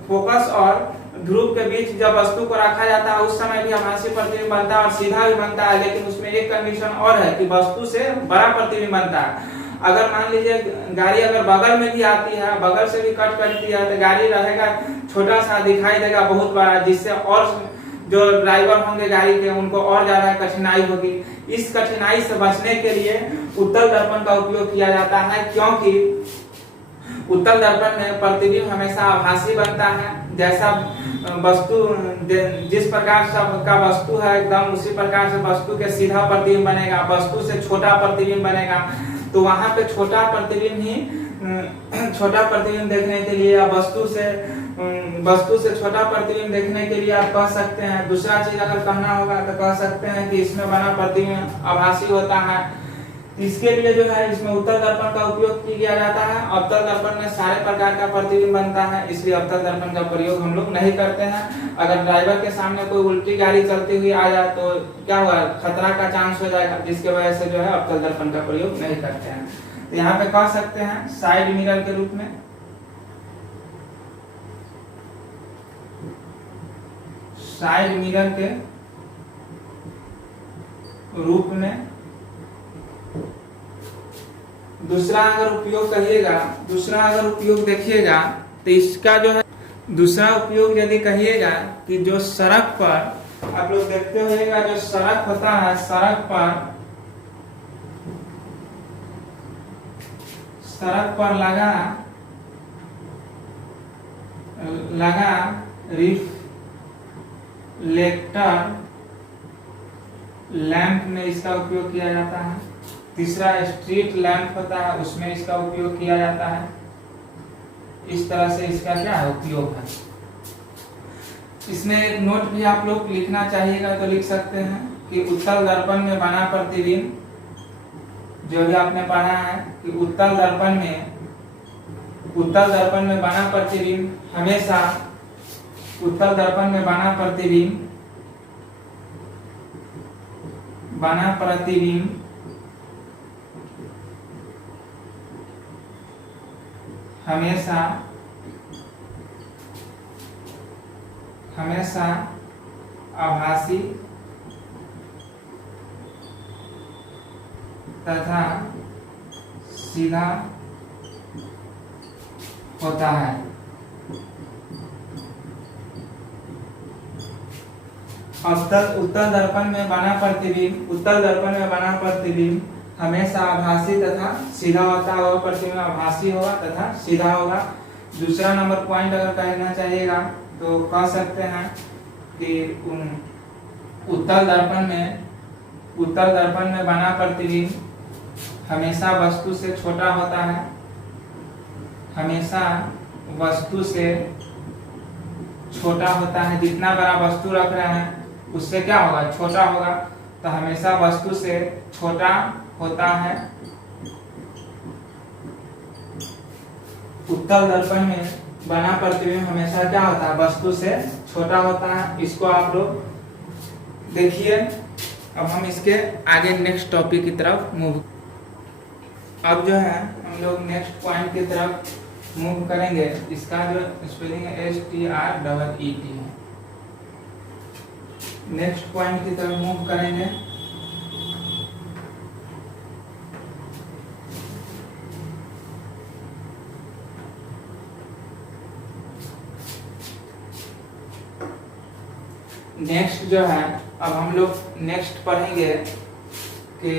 फोकस और ध्रुव के बीच जब वस्तु को रखा जाता है उस समय भी आभासी प्रतिबिंब बनता है और सीधा भी बनता है, लेकिन उसमें एक कंडीशन और है कि वस्तु से बड़ा प्रतिबिंब बनता है। अगर मान लीजिए गाड़ी अगर बगल में भी आती है, बगल से भी कट करती है, तो गाड़ी रहेगा छोटा सा दिखाई देगा बहुत बड़ा, जिससे और जो ड्राइवर होंगे गाड़ी के उनको और ज्यादा कठिनाई होगी। इस कठिनाई से बचने के लिए उत्तल दर्पण का उपयोग किया जाता है, क्योंकि उत्तल दर्पण में प्रतिबिंब हमेशा आभासी बनता है। जैसा वस्तु जिस प्रकार का वस्तु है एकदम उसी प्रकार से वस्तु के सीधा प्रतिबिंब बनेगा, वस्तु से छोटा प्रतिबिंब बनेगा। तो वहां पे छोटा प्रतिबिंब देखने के लिए या वस्तु से छोटा प्रतिबिंब देखने के लिए आप कह सकते हैं, दूसरा चीज अगर कहना होगा तो कह सकते हैं कि इसमें बना प्रतिबिंब आभासी होता है। इसके लिए जो है इसमें उत्तल दर्पण का उपयोग किया जाता है। अवतल दर्पण में सारे प्रकार का प्रतिबिंब बनता है, इसलिए अवतल दर्पण का प्रयोग हम लोग नहीं करते हैं। अगर ड्राइवर के सामने कोई उल्टी गाड़ी चलती हुई आ जाए तो क्या हुआ, खतरा का चांस हो जाएगा, जिसके वजह से जो है अवतल दर्पण का प्रयोग नहीं करते हैं। तो यहाँ पे कह सकते हैं साइड मिरर के रूप में, साइड मिरर के रूप में। दूसरा अगर उपयोग कहिएगा, दूसरा अगर उपयोग देखिएगा तो इसका जो है दूसरा उपयोग यदि कहिएगा कि जो सड़क पर आप लोग देखते होइएगा, जो सड़क होता है, सड़क पर लगा रिफ्लेक्टर लैंप में इसका उपयोग किया जाता है। तीसरा स्ट्रीट लैंप होता है, उसमें इसका उपयोग किया जाता है। इस तरह से इसका क्या है उपयोग है। इसमें एक नोट भी आप लोग लिखना चाहिएगा तो लिख सकते हैं कि उत्तल दर्पण में बना प्रतिबिंब, जो भी आपने पढ़ा है कि उत्तल दर्पण में बना प्रतिबिंब हमेशा, उत्तल दर्पण में बना प्रतिबिंब हमेशा आभासी तथा सीधा होता है। उत्तल दर्पण में बना प्रतिबिंब हमेशा आभासी तथा सीधा होता है। वह प्रतिबिंब आभासी होगा तथा सीधा होगा। दूसरा नंबर पॉइंट अगर कहना चाहिएगा तो कह सकते हैं कि उत्तल दर्पण में बना प्रतिबिंब हमेशा वस्तु से छोटा होता है। जितना बड़ा वस्तु रख रहे हैं उससे क्या होगा, छोटा होगा। तो हमेशा वस्तु से छोटा होता है। उत्तल दर्पण में बना प्रतिबिंब हमेशा क्या होता है, वस्तु से छोटा होता है। इसको आप लोग देखिए। अब हम इसके आगे नेक्स्ट टॉपिक की तरफ मूव, अब जो है हम लोग नेक्स्ट पॉइंट की तरफ मूव करेंगे। इसका जो स्पेलिंग है STREET है। नेक्स्ट पॉइंट की तरफ मूव करेंगे। नेक्स्ट जो है, अब हम लोग नेक्स्ट पढ़ेंगे कि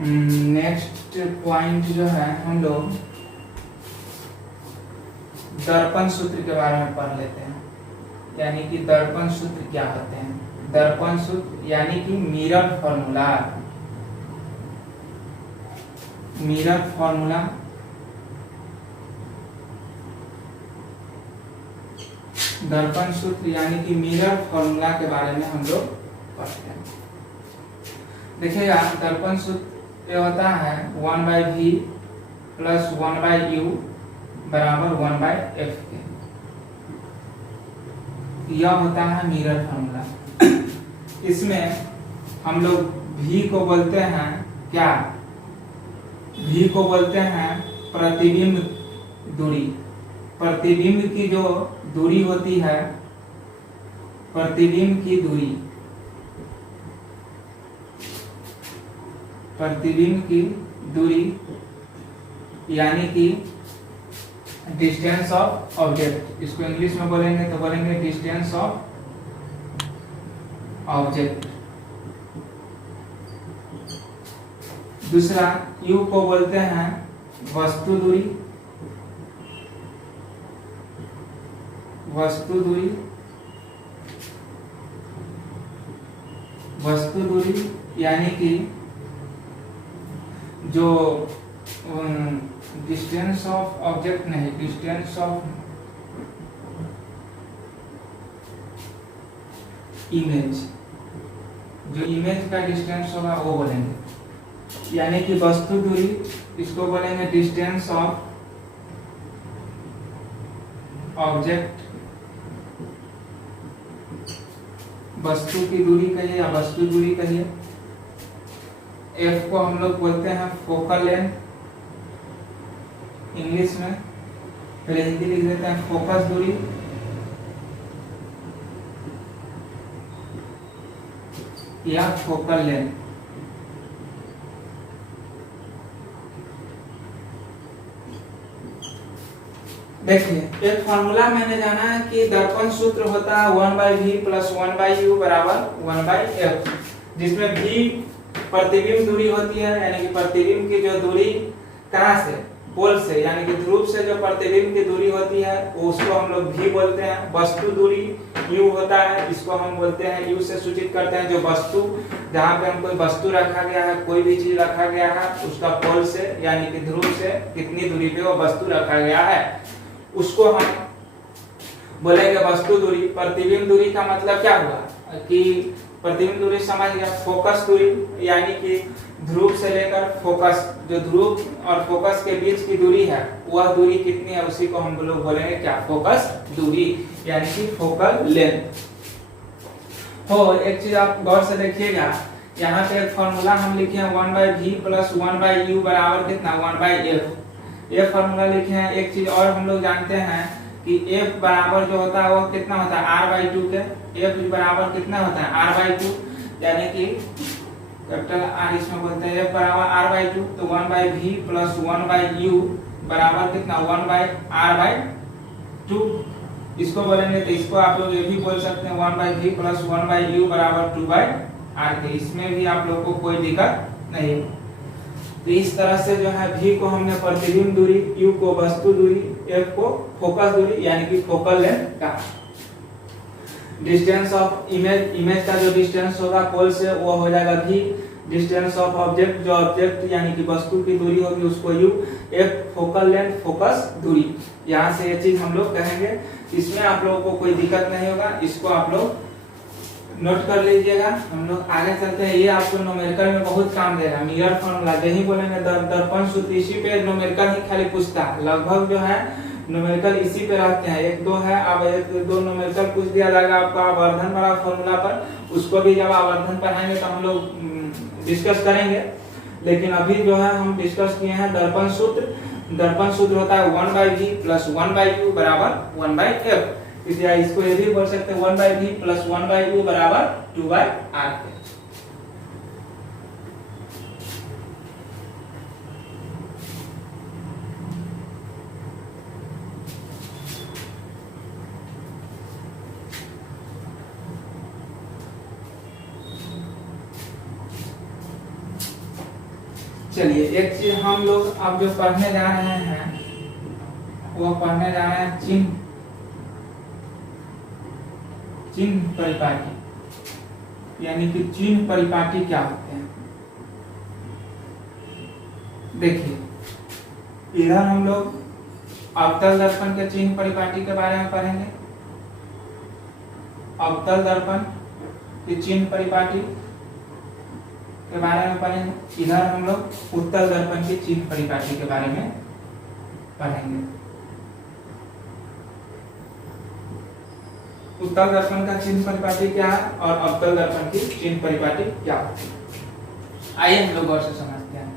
नेक्स्ट पॉइंट जो है हम लोग दर्पण सूत्र के बारे में पढ़ लेते हैं। यानी कि दर्पण सूत्र क्या होते हैं। दर्पण सूत्र यानी कि मिरर फॉर्मूला। दर्पण सूत्र यानी कि मिरर फॉर्मूला के बारे में हम लोग पढ़ते हैं। देखिएगा, दर्पण सूत्र ये होता है 1/v प्लस 1/u बराबर 1/f के। यह होता है मिरर फॉर्मूला। इसमें हम लोग v को बोलते हैं क्या, v को बोलते हैं प्रतिबिंब दूरी। प्रतिबिंब की जो दूरी होती है, प्रतिबिंब की दूरी यानी कि डिस्टेंस ऑफ ऑब्जेक्ट। इसको इंग्लिश में बोलेंगे तो बोलेंगे डिस्टेंस ऑफ ऑब्जेक्ट। दूसरा u को बोलते हैं वस्तु दूरी यानी कि जो डिस्टेंस ऑफ ऑब्जेक्ट नहीं, डिस्टेंस ऑफ इमेज, जो इमेज का डिस्टेंस होगा वो बोलेंगे। यानी कि वस्तु दूरी, इसको बोलेंगे डिस्टेंस ऑफ ऑब्जेक्ट। वस्तु की दूरी कहिए या वस्तु दूरी कहिए। F को हम लोग बोलते हैं फोकल लेंथ इंग्लिश में। पहले हिंदी लिख देते हैं फोकस दूरी। या फोकल लेंथ। देखिए एक फॉर्मूला मैंने जाना है कि दर्पण सूत्र होता है 1/v प्लस 1/u बराबर 1/f, जिसमें v प्रतिबिंब दूरी होती है, यानी कि प्रतिबिंब की जो दूरी कहाँ से, पोल से, यानी कि ध्रुव से जो प्रतिबिंब की दूरी होती है वो उसको हम लोग v बोलते हैं। वस्तु दूरी u होता है, इसको हम बोलते हैं, u से सूचित करते हैं जो वस्तु, जहाँ पे हम कोई वस्तु रखा गया है, कोई भी चीज रखा गया है, उसका पोल से यानी कि ध्रुव से कितनी दूरी पे वो वस्तु रखा गया है उसको हम बोलेंगे वस्तु दूरी। प्रतिबिंब दूरी का मतलब क्या हुआ कि प्रतिबिंब दूरी समझ गया, फोकस दूरी यानी कि ध्रुव से लेकर फोकस, जो ध्रुव और फोकस के बीच की दूरी है वह दूरी कितनी है उसी को हम लोग बोलेंगे क्या, फोकस दूरी यानी कि फोकल लेंथ। हो एक चीज आप गौर से देखिएगा, यहाँ पे एक फॉर्मूला हम लिखे हैं 1/v प्लस 1/u बराबर कितना, 1/f। ये फॉर्मूला लिखे हैं। एक चीज और हम लोग जानते हैं कि f बराबर जो होता है वो कितना होता है, r/2 के। f बराबर कितना होता है, r/2, यानी कि कैपिटल R इसमें बोलते हैं f बराबर r/2, तो 1/v प्लस 1/u बराबर कितना, 1/r/2 इसको बोलेंगे। तो इसको आप लोग ये भी बोल सकते हैं 1/v प्लस 1/u बराबर 2/r के। इसमें भी आप लोग को कोई दिक्कत नहीं। तो इस तरह से जो है v को हमने प्रतिबिंब दूरी, u को वस्तु दूरी, f को फोकस दूरी यानी कि फोकल लेंथ कहा। डिस्टेंस ऑफ इमेज का जो डिस्टेंस होगा पोल से वो हो जाएगा v। डिस्टेंस ऑफ ऑब्जेक्ट, जो ऑब्जेक्ट यानी कि वस्तु की दूरी होगी उसको u। f focal length, focus दूरी। यहाँ से ये चीज हम लोग कहेंगे, इसमें आप लोगों को कोई दिक्कत नहीं होगा, इसको आप लोग नोट कर लीजिएगा। हम लोग आगे चलते हैं, ये आपको न्यूमेरिकल में बहुत काम देगा। मिरर फॉर्मूला यही बोलेंगे, दर्पण सूत्र, इसी पे न्यूमेरिकल ही खाली पूछता है, लगभग जो है न्यूमेरिकल इसी पे रहते हैं। एक दो है, अब एक दो न्यूमेरिकल पूछ दिया जाएगा आपको आवर्धन वाला फॉर्मूला पर, उसको भी जब आवर्धन पढ़ाएंगे तो हम लोग डिस्कस करेंगे। लेकिन अभी जो है हम डिस्कस किए हैं दर्पण सूत्र। दर्पण सूत्र होता है 1/v प्लस 1/u बराबर 1/f। इसको ये भी बोल सकते हैं 1/v प्लस 1/u बराबर 2/r के। चलिए एक चीज हम लोग अब जो पढ़ने जा रहे हैं वो पढ़ने जा रहे हैं चिन्ह परिपाटी, यानी कि चिन्ह परिपाटी क्या होते हैं। देखिए इधर हम लोग अवतल दर्पण के चिन्ह परिपाटी के बारे में पढ़ेंगे, अवतल दर्पण की चिन्ह परिपाटी के बारे में पढ़ेंगे। इधर हम लोग उत्तल दर्पण की चिन्ह परिपाटी के बारे में पढ़ेंगे। उत्तल दर्पण का चिन्ह परिपाटी क्या है और अवतल दर्पण की चिन्ह परिपाटी क्या होती है, आइए हम लोग और से समझते हैं।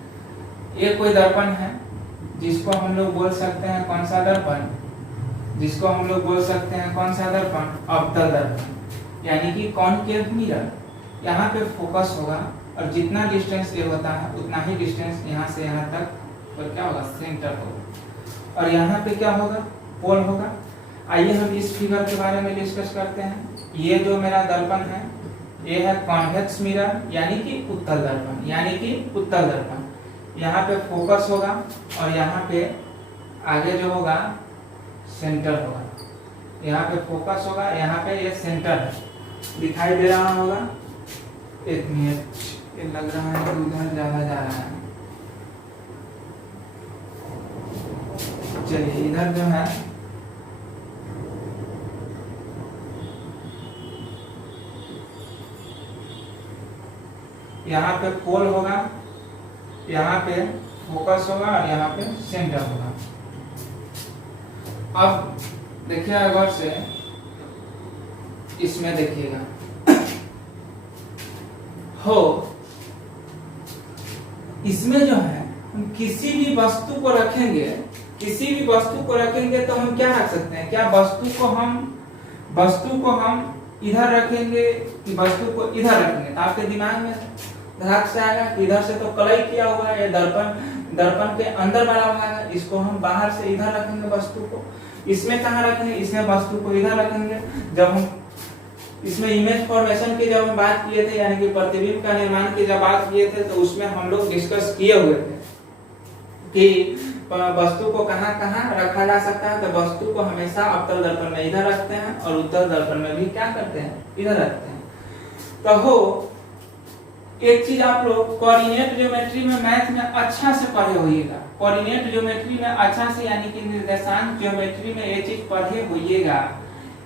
ये कोई दर्पण है जिसको हम लोग बोल सकते हैं कौन सा दर्पण, जिसको हम लोग बोल सकते हैं कौन सा दर्पण, अवतल दर्पण, यानी कि कॉनकेव मिरर। यहाँ पे फोकस होगा और जितना डिस्टेंस ये होता है उतना ही डिस्टेंस यहाँ से यहाँ तक और क्या होगा, सेंटर होगा। और यहाँ पे क्या होगा, पोल होगा। आइए हम इस फिगर के बारे में डिस्कस करते हैं। ये जो मेरा दर्पण है ये है कॉन्वेक्स मिरर यानी कि उत्तल दर्पण, यानी कि उत्तल दर्पण। यहाँ पे फोकस होगा और यहाँ पे आगे जो होगा सेंटर होगा। यहाँ पे फोकस होगा, यहाँ पे ये सेंटर है, दिखाई दे रहा होगा। एक मिनट, ये लग रहा है कि उधर ज्यादा जा रहा है। चलिए इधर जो है यहाँ पे पोल होगा, यहाँ पे फोकस होगा और यहाँ पे सेंटर होगा। अब देखिए अगर से इसमें देखिएगा हो, इसमें जो है हम किसी भी वस्तु को रखेंगे, किसी भी वस्तु को रखेंगे तो हम क्या रख सकते हैं, क्या वस्तु को हम इधर रखेंगे कि वस्तु को इधर रखेंगे, तो आपके दिमाग में धड़क से आएगा कि इधर से तो कलई किया हुआ है, दर्पण के अंदर वाला भाग है, इसको हम बाहर से इधर रखेंगे वस्तु को। इसमें कहाँ रखेंगे, इसमें वस्तु को इधर रखेंगे। जब हम इसमें इमेज फॉर्मेशन की जब हम बात किए थे, यानी कि प्रतिबिंब का निर्माण की जब बात किए थे, तो उसमें हम लोग डिस्कस किए हुए थे कि वस्तु को कहाँ कहाँ रखा जा सकता है। तो वस्तु को हमेशा अवतल दर्पण में इधर रखते हैं और उत्तल दर्पण में भी क्या करते हैं, इधर रखते हैं। तो एक चीज आप लोग कोऑर्डिनेट ज्योमेट्री में मैथ में अच्छा से पढ़े होइएगा, कोऑर्डिनेट ज्योमेट्री में अच्छा से, यानी कि निर्देशांक ज्योमेट्री में ये चीज पढ़े होइएगा।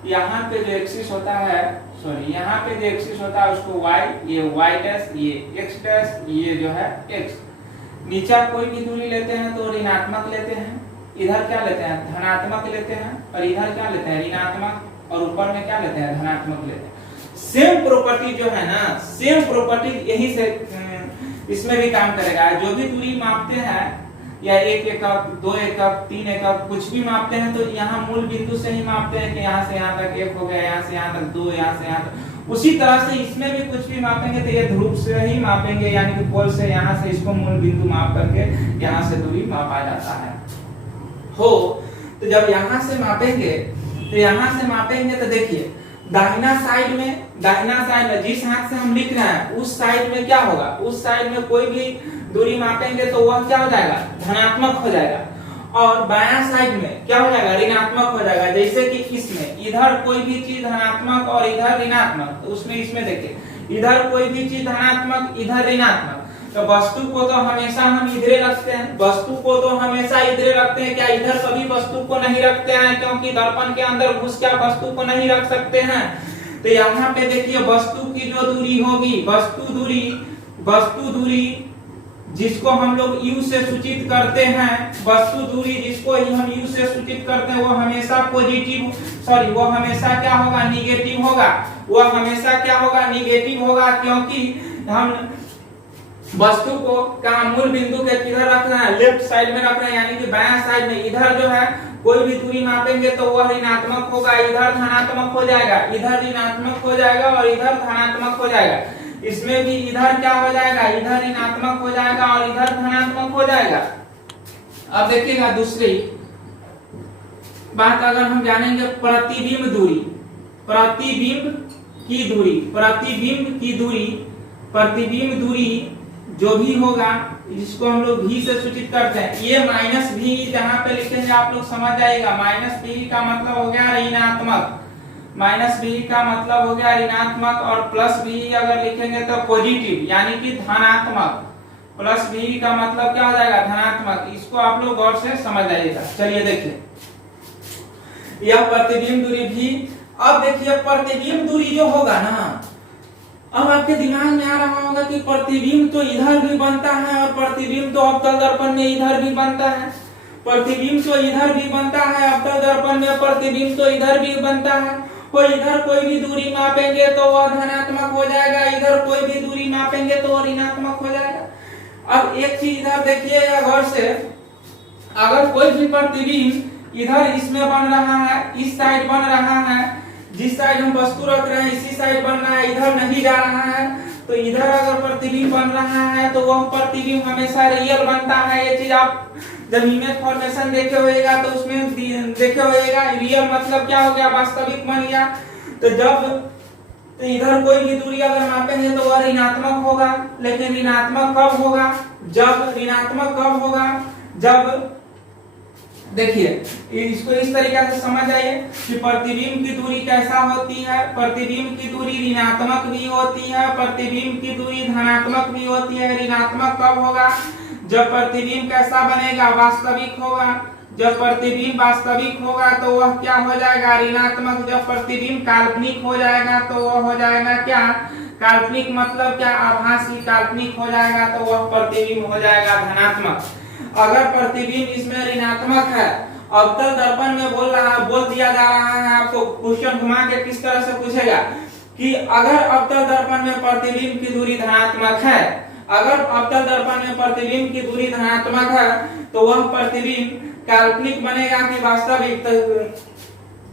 यहाँ पे जो एक्सिस होता है, सॉरी यहाँ पे जो एक्सिस होता है उसको y, ये y डैश, ये x डैश, ये जो है x। नीचे कोई भी दूरी लेते हैं तो ऋणात्मक लेते हैं, इधर क्या लेते हैं, धनात्मक लेते हैं, और इधर क्या लेते हैं, ऋणात्मक, और ऊपर में क्या लेते हैं, धनात्मक लेते हैं। सेम प्रॉपर्टी जो है ना, सेम प्रॉपर्टी यही से इसमें भी काम करेगा। जो भी दूरी मापते हैं, या 1 एकक, 2 एकक, 3 एकक, कुछ भी मापते हैं, तो यहाँ मूल बिंदु से ही मापते हैं कि यहाँ से यहाँ तक 1 हो गया, यहाँ से यहाँ तक 2, यहाँ से यहाँ तक। उसी तरह से इसमें भी कुछ भी मापेंगे तो ये ध्रुव से ही मापेंगे, यानी कि पोल से, यहाँ से इसको मूल बिंदु माप करके यहाँ से दूरी मापा जाता है। तो जब यहाँ से मापेंगे, तो यहाँ से मापेंगे तो देखिए दाहिना साइड में जिस हाथ से हम लिख रहे हैं उस साइड में क्या होगा, उस साइड में कोई भी दूरी मापेंगे तो वह क्या हो जाएगा, धनात्मक हो जाएगा। और बायां साइड में क्या हो जाएगा, ऋणात्मक हो जाएगा। जैसे कि इसमें इधर कोई भी चीज धनात्मक और इधर ऋणात्मक, तो उसमें इसमें देखिए इधर कोई भी चीज धनात्मक, इधर ऋणात्मक, तो वस्तु को तो हमेशा हम इधरे रखते हैं, वस्तु को तो हमेशा इधरे रखते हैं। क्या इधर कभी वस्तु को नहीं रखते हैं, क्योंकि दर्पण के अंदर घुस के वस्तु को नहीं रख सकते हैं। तो यहाँ पे देखिए वस्तु की जो दूरी होगी, वस्तु दूरी जिसको हम लोग u से सूचित करते हैं, वस्तु दूरी जिसको हम u से सूचित करते हैं, वो हमेशा पॉजिटिव, सॉरी वो हमेशा क्या होगा, निगेटिव होगा। वो हमेशा क्या होगा, निगेटिव होगा, क्योंकि हम वस्तु को कहाँ मूल बिंदु के किधर रखना है, लेफ्ट साइड में रखना है, यानी कि बायां साइड में। इधर जो है कोई भी दूरी मापेंगे तो वह ऋणात्मक होगा, इधर धनात्मक हो जाएगा, इधर ऋणात्मक हो जाएगा और इधर धनात्मक हो जाएगा। इसमें भी इधर क्या हो जाएगा, इधर ऋणात्मक हो जाएगा और इधर धनात्मक हो जाएगा। अब देखिएगा दूसरी बात, अगर हम जानेंगे प्रतिबिंब दूरी, प्रतिबिंब दूरी जो भी होगा, जिसको हम लोग v से सूचित करते हैं, ये माइनस v जहां पे लिखेंगे आप लोग समझ जाएगा। माइनस v का मतलब हो गया ऋणात्मक, और प्लस v अगर लिखेंगे तो पॉजिटिव, यानी कि धनात्मक। प्लस v का मतलब क्या हो जाएगा, धनात्मक। इसको आप लोग गौर से समझ जाइएगा। चलिए देखिए यह प्रतिबिंब दूरी भी। अब देखिए प्रतिबिंब दूरी जो होगा ना, अब आपके दिमाग में आ रहा होगा कि प्रतिबिंब तो इधर भी बनता है और प्रतिबिंब तो अवतल दर्पण में इधर भी बनता है, प्रतिबिंब तो इधर भी बनता है अवतल दर्पण में, प्रतिबिंब तो इधर भी बनता है। और इधर कोई भी दूरी मापेंगे तो वह धनात्मक हो जाएगा, इधर कोई भी दूरी मापेंगे तो वह ऋणात्मक हो जाएगा। अब एक चीज इधर देखिएगा गौर से, अगर कोई भी प्रतिबिंब इधर इसमें बन रहा है, इस साइड बन रहा है, जिस साइड हम वस्तु रख रहे हैं इसी साइड बन रहा है, इधर नहीं जा रहा है, तो इधर अगर प्रतिबिंब बन रहा है तो वह प्रतिबिंब हमेशा रियल बनता है। ये चीज आप जब इमेज फॉर्मेशन देखे होएगा तो उसमें देखे होएगा, रियल मतलब क्या हो गया, वास्तविक बन गया। तो इधर कोई भी दूरी अगर मापेंगे तो वह ऋणात्मक होगा, लेकिन ऋणात्मक कब होगा, जब देखिए इसको इस तरीके से समझ आइए कि प्रतिबिंब की दूरी कैसा होती है, प्रतिबिंब की दूरी ऋणात्मक भी होती है, प्रतिबिंब की दूरी धनात्मक भी होती है। ऋणात्मक कब होगा, जब प्रतिबिंब कैसा बनेगा, वास्तविक होगा। जब प्रतिबिंब वास्तविक होगा तो वह क्या हो जाएगा, ऋणात्मक। जब प्रतिबिंब काल्पनिक हो जाएगा तो वह हो जाएगा क्या, काल्पनिक मतलब क्या, आभासी। काल्पनिक हो जाएगा तो वह प्रतिबिंब हो जाएगा धनात्मक। अगर प्रतिबिंब इसमें ऋणात्मक है, अवतल दर्पण में बोल दिया जा रहा है, आपको क्वेश्चन घुमा के किस तरह से पूछेगा कि अगर अवतल दर्पण में प्रतिबिंब की दूरी धनात्मक है, अगर अवतल दर्पण में प्रतिबिंब की दूरी धनात्मक है तो वह प्रतिबिंब काल्पनिक बनेगा कि वास्तविक।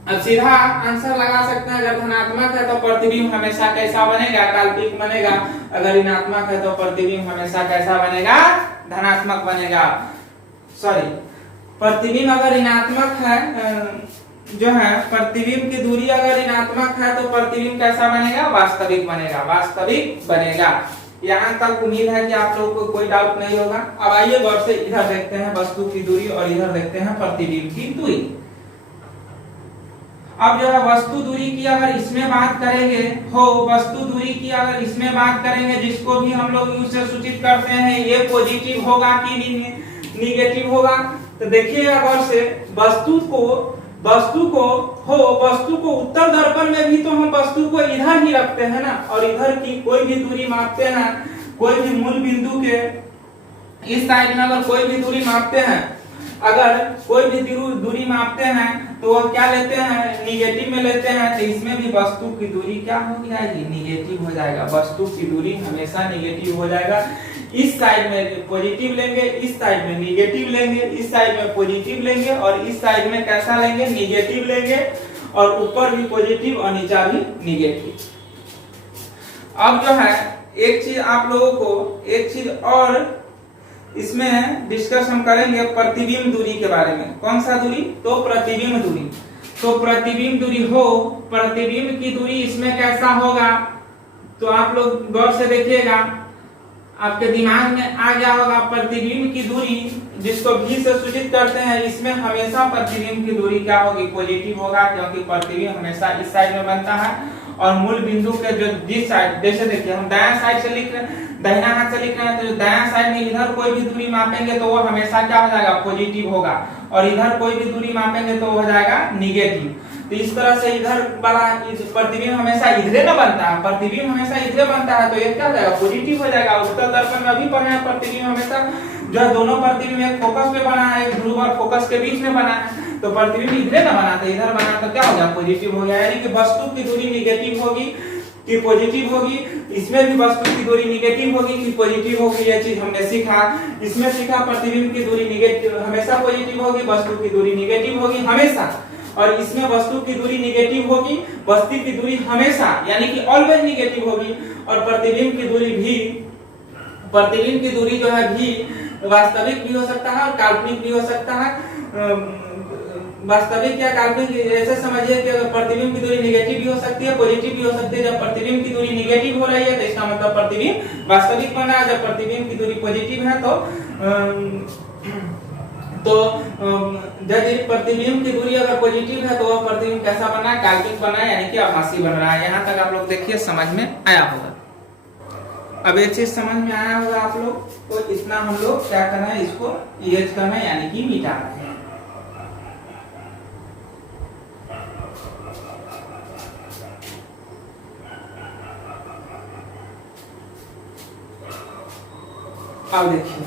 अब सीधा आंसर लगा सकते हैं, अगर धनात्मक है तो प्रतिबिंब हमेशा कैसा बनेगा, काल्पनिक बनेगा। अगर ऋणात्मक है तो प्रतिबिंब हमेशा कैसा बनेगा, धनात्मक बनेगा। सॉरी, प्रतिबिंब अगर ऋणात्मक है, जो है प्रतिबिंब की दूरी अगर ऋणात्मक है तो प्रतिबिंब कैसा बनेगा, वास्तविक बनेगा, वास्तविक बनेगा। यहाँ तक उम्मीद है कि आप लोगों को कोई डाउट नहीं होगा। अब आइए गौर से इधर देखते हैं वस्तु की दूरी और इधर देखते हैं प्रतिबिंब की दूरी। अब जो है वस्तु दूरी की अगर इसमें बात करेंगे, वस्तु दूरी की अगर इसमें बात करेंगे, जिसको भी हम लोग यूं से सूचित करते हैं, ये पॉजिटिव होगा कि निगेटिव होगा। तो देखिएगा गौर से, वस्तु को उत्तर दर्पण में भी तो हम वस्तु को इधर ही रखते हैं ना, और इधर की कोई भी दूरी मापते हैं, कोई भी मूल बिंदु के इस साइड में अगर कोई भी दूरी मापते हैं, अगर कोई भी दूरी मापते हैं तो वो क्या लेते हैं, निगेटिव में लेते हैं। तो इसमें भी वस्तु की दूरी क्या हो जाएगी, निगेटिव हो जाएगा। वस्तु की दूरी हमेशा निगेटिव हो जाएगा। इस साइड में पॉजिटिव लेंगे, इस साइड में निगेटिव लेंगे, इस साइड में पॉजिटिव लेंगे और इस साइड में कैसा लेंगे, निगेटिव लेंगे, और ऊपर भी पॉजिटिव और नीचे भी निगेटिव। अब जो है एक चीज आप लोगों को एक चीज और इसमें डिस्कस हम करेंगे, प्रतिबिंब दूरी के बारे में। कौन सा दूरी, तो प्रतिबिंब दूरी। तो प्रतिबिंब दूरी प्रतिबिंब की दूरी इसमें कैसा होगा, तो आप लोग गौर से देखिएगा, आपके दिमाग में आ गया होगा। प्रतिबिंब की दूरी जिसको भी से सूचित करते हैं, इसमें हमेशा प्रतिबिंब की दूरी क्या होगी, पॉजिटिव होगा, क्योंकि प्रतिबिंब हमेशा इस साइड में बनता है और मूल बिंदु के जो जिस साइड, जैसे देखिए हम दायां साइड से लिख रहे हैं, दाहिना हाथ से लिख रहे हैं, तो दायां साइड में इधर कोई भी दूरी मापेंगे तो वो हमेशा क्या हो जाएगा, पॉजिटिव होगा, और इधर कोई भी दूरी मापेंगे तो हो जाएगा निगेटिव। तो इस तरह से इधर वाला प्रतिबिंब हमेशा इधरे न बनता है, प्रतिबिंब हमेशा इधरे बनता है, तो ये क्या हो जाएगा, पॉजिटिव हो जाएगा। उत्तर दर्पण में अभी पढ़े हैं, प्रतिबिंब हमेशा जो है दोनों प्रतिबिंब एक फोकस पे बना है, एक ध्रुव और फोकस के बीच में बना है, तो प्रतिबिंब इधरे न बना, तो इधर बना तो क्या हो गया, पॉजिटिव हो गया। यानी कि वस्तु की दूरी निगेटिव होगी कि पॉजिटिव होगी, इसमें भी वस्तु की दूरी निगेटिव होगी कि पॉजिटिव होगी, ये चीज हमने सीखा। इसमें सीखा प्रतिबिंब की दूरी निगेटिव हमेशा पॉजिटिव होगी, वस्तु की दूरी निगेटिव होगी हमेशा, और इसमें वस्तु की दूरी निगेटिव होगी, वस्तु की दूरी हमेशा यानी कि ऑलवेज निगेटिव होगी, और प्रतिबिंब की दूरी जो है भी वास्तविक भी हो सकता है और काल्पनिक भी हो सकता है। वास्तविक या काल्पनिक ऐसे समझिए कि अगर प्रतिबिंब की दूरी निगेटिव भी हो सकती है, पॉजिटिव भी हो सकती है। जब प्रतिबिंब की दूरी निगेटिव हो रही है तो इसका मतलब प्रतिबिंब वास्तविक बन रहा है। जब प्रतिबिंब की दूरी पॉजिटिव है तो यदि प्रतिबिंब की दूरी अगर पॉजिटिव है तो वह प्रतिबिंब कैसा बना है, काल्पनिक बना है, यानी कि आभासी बन रहा है। यहाँ तक आप लोग देखिए समझ में आया होगा। अब ये चीज समझ में आया होगा आप लोग, तो इतना हम लोग क्या करना है, इसको इरेज करना है यानी कि मिटाना है। अब देखिए,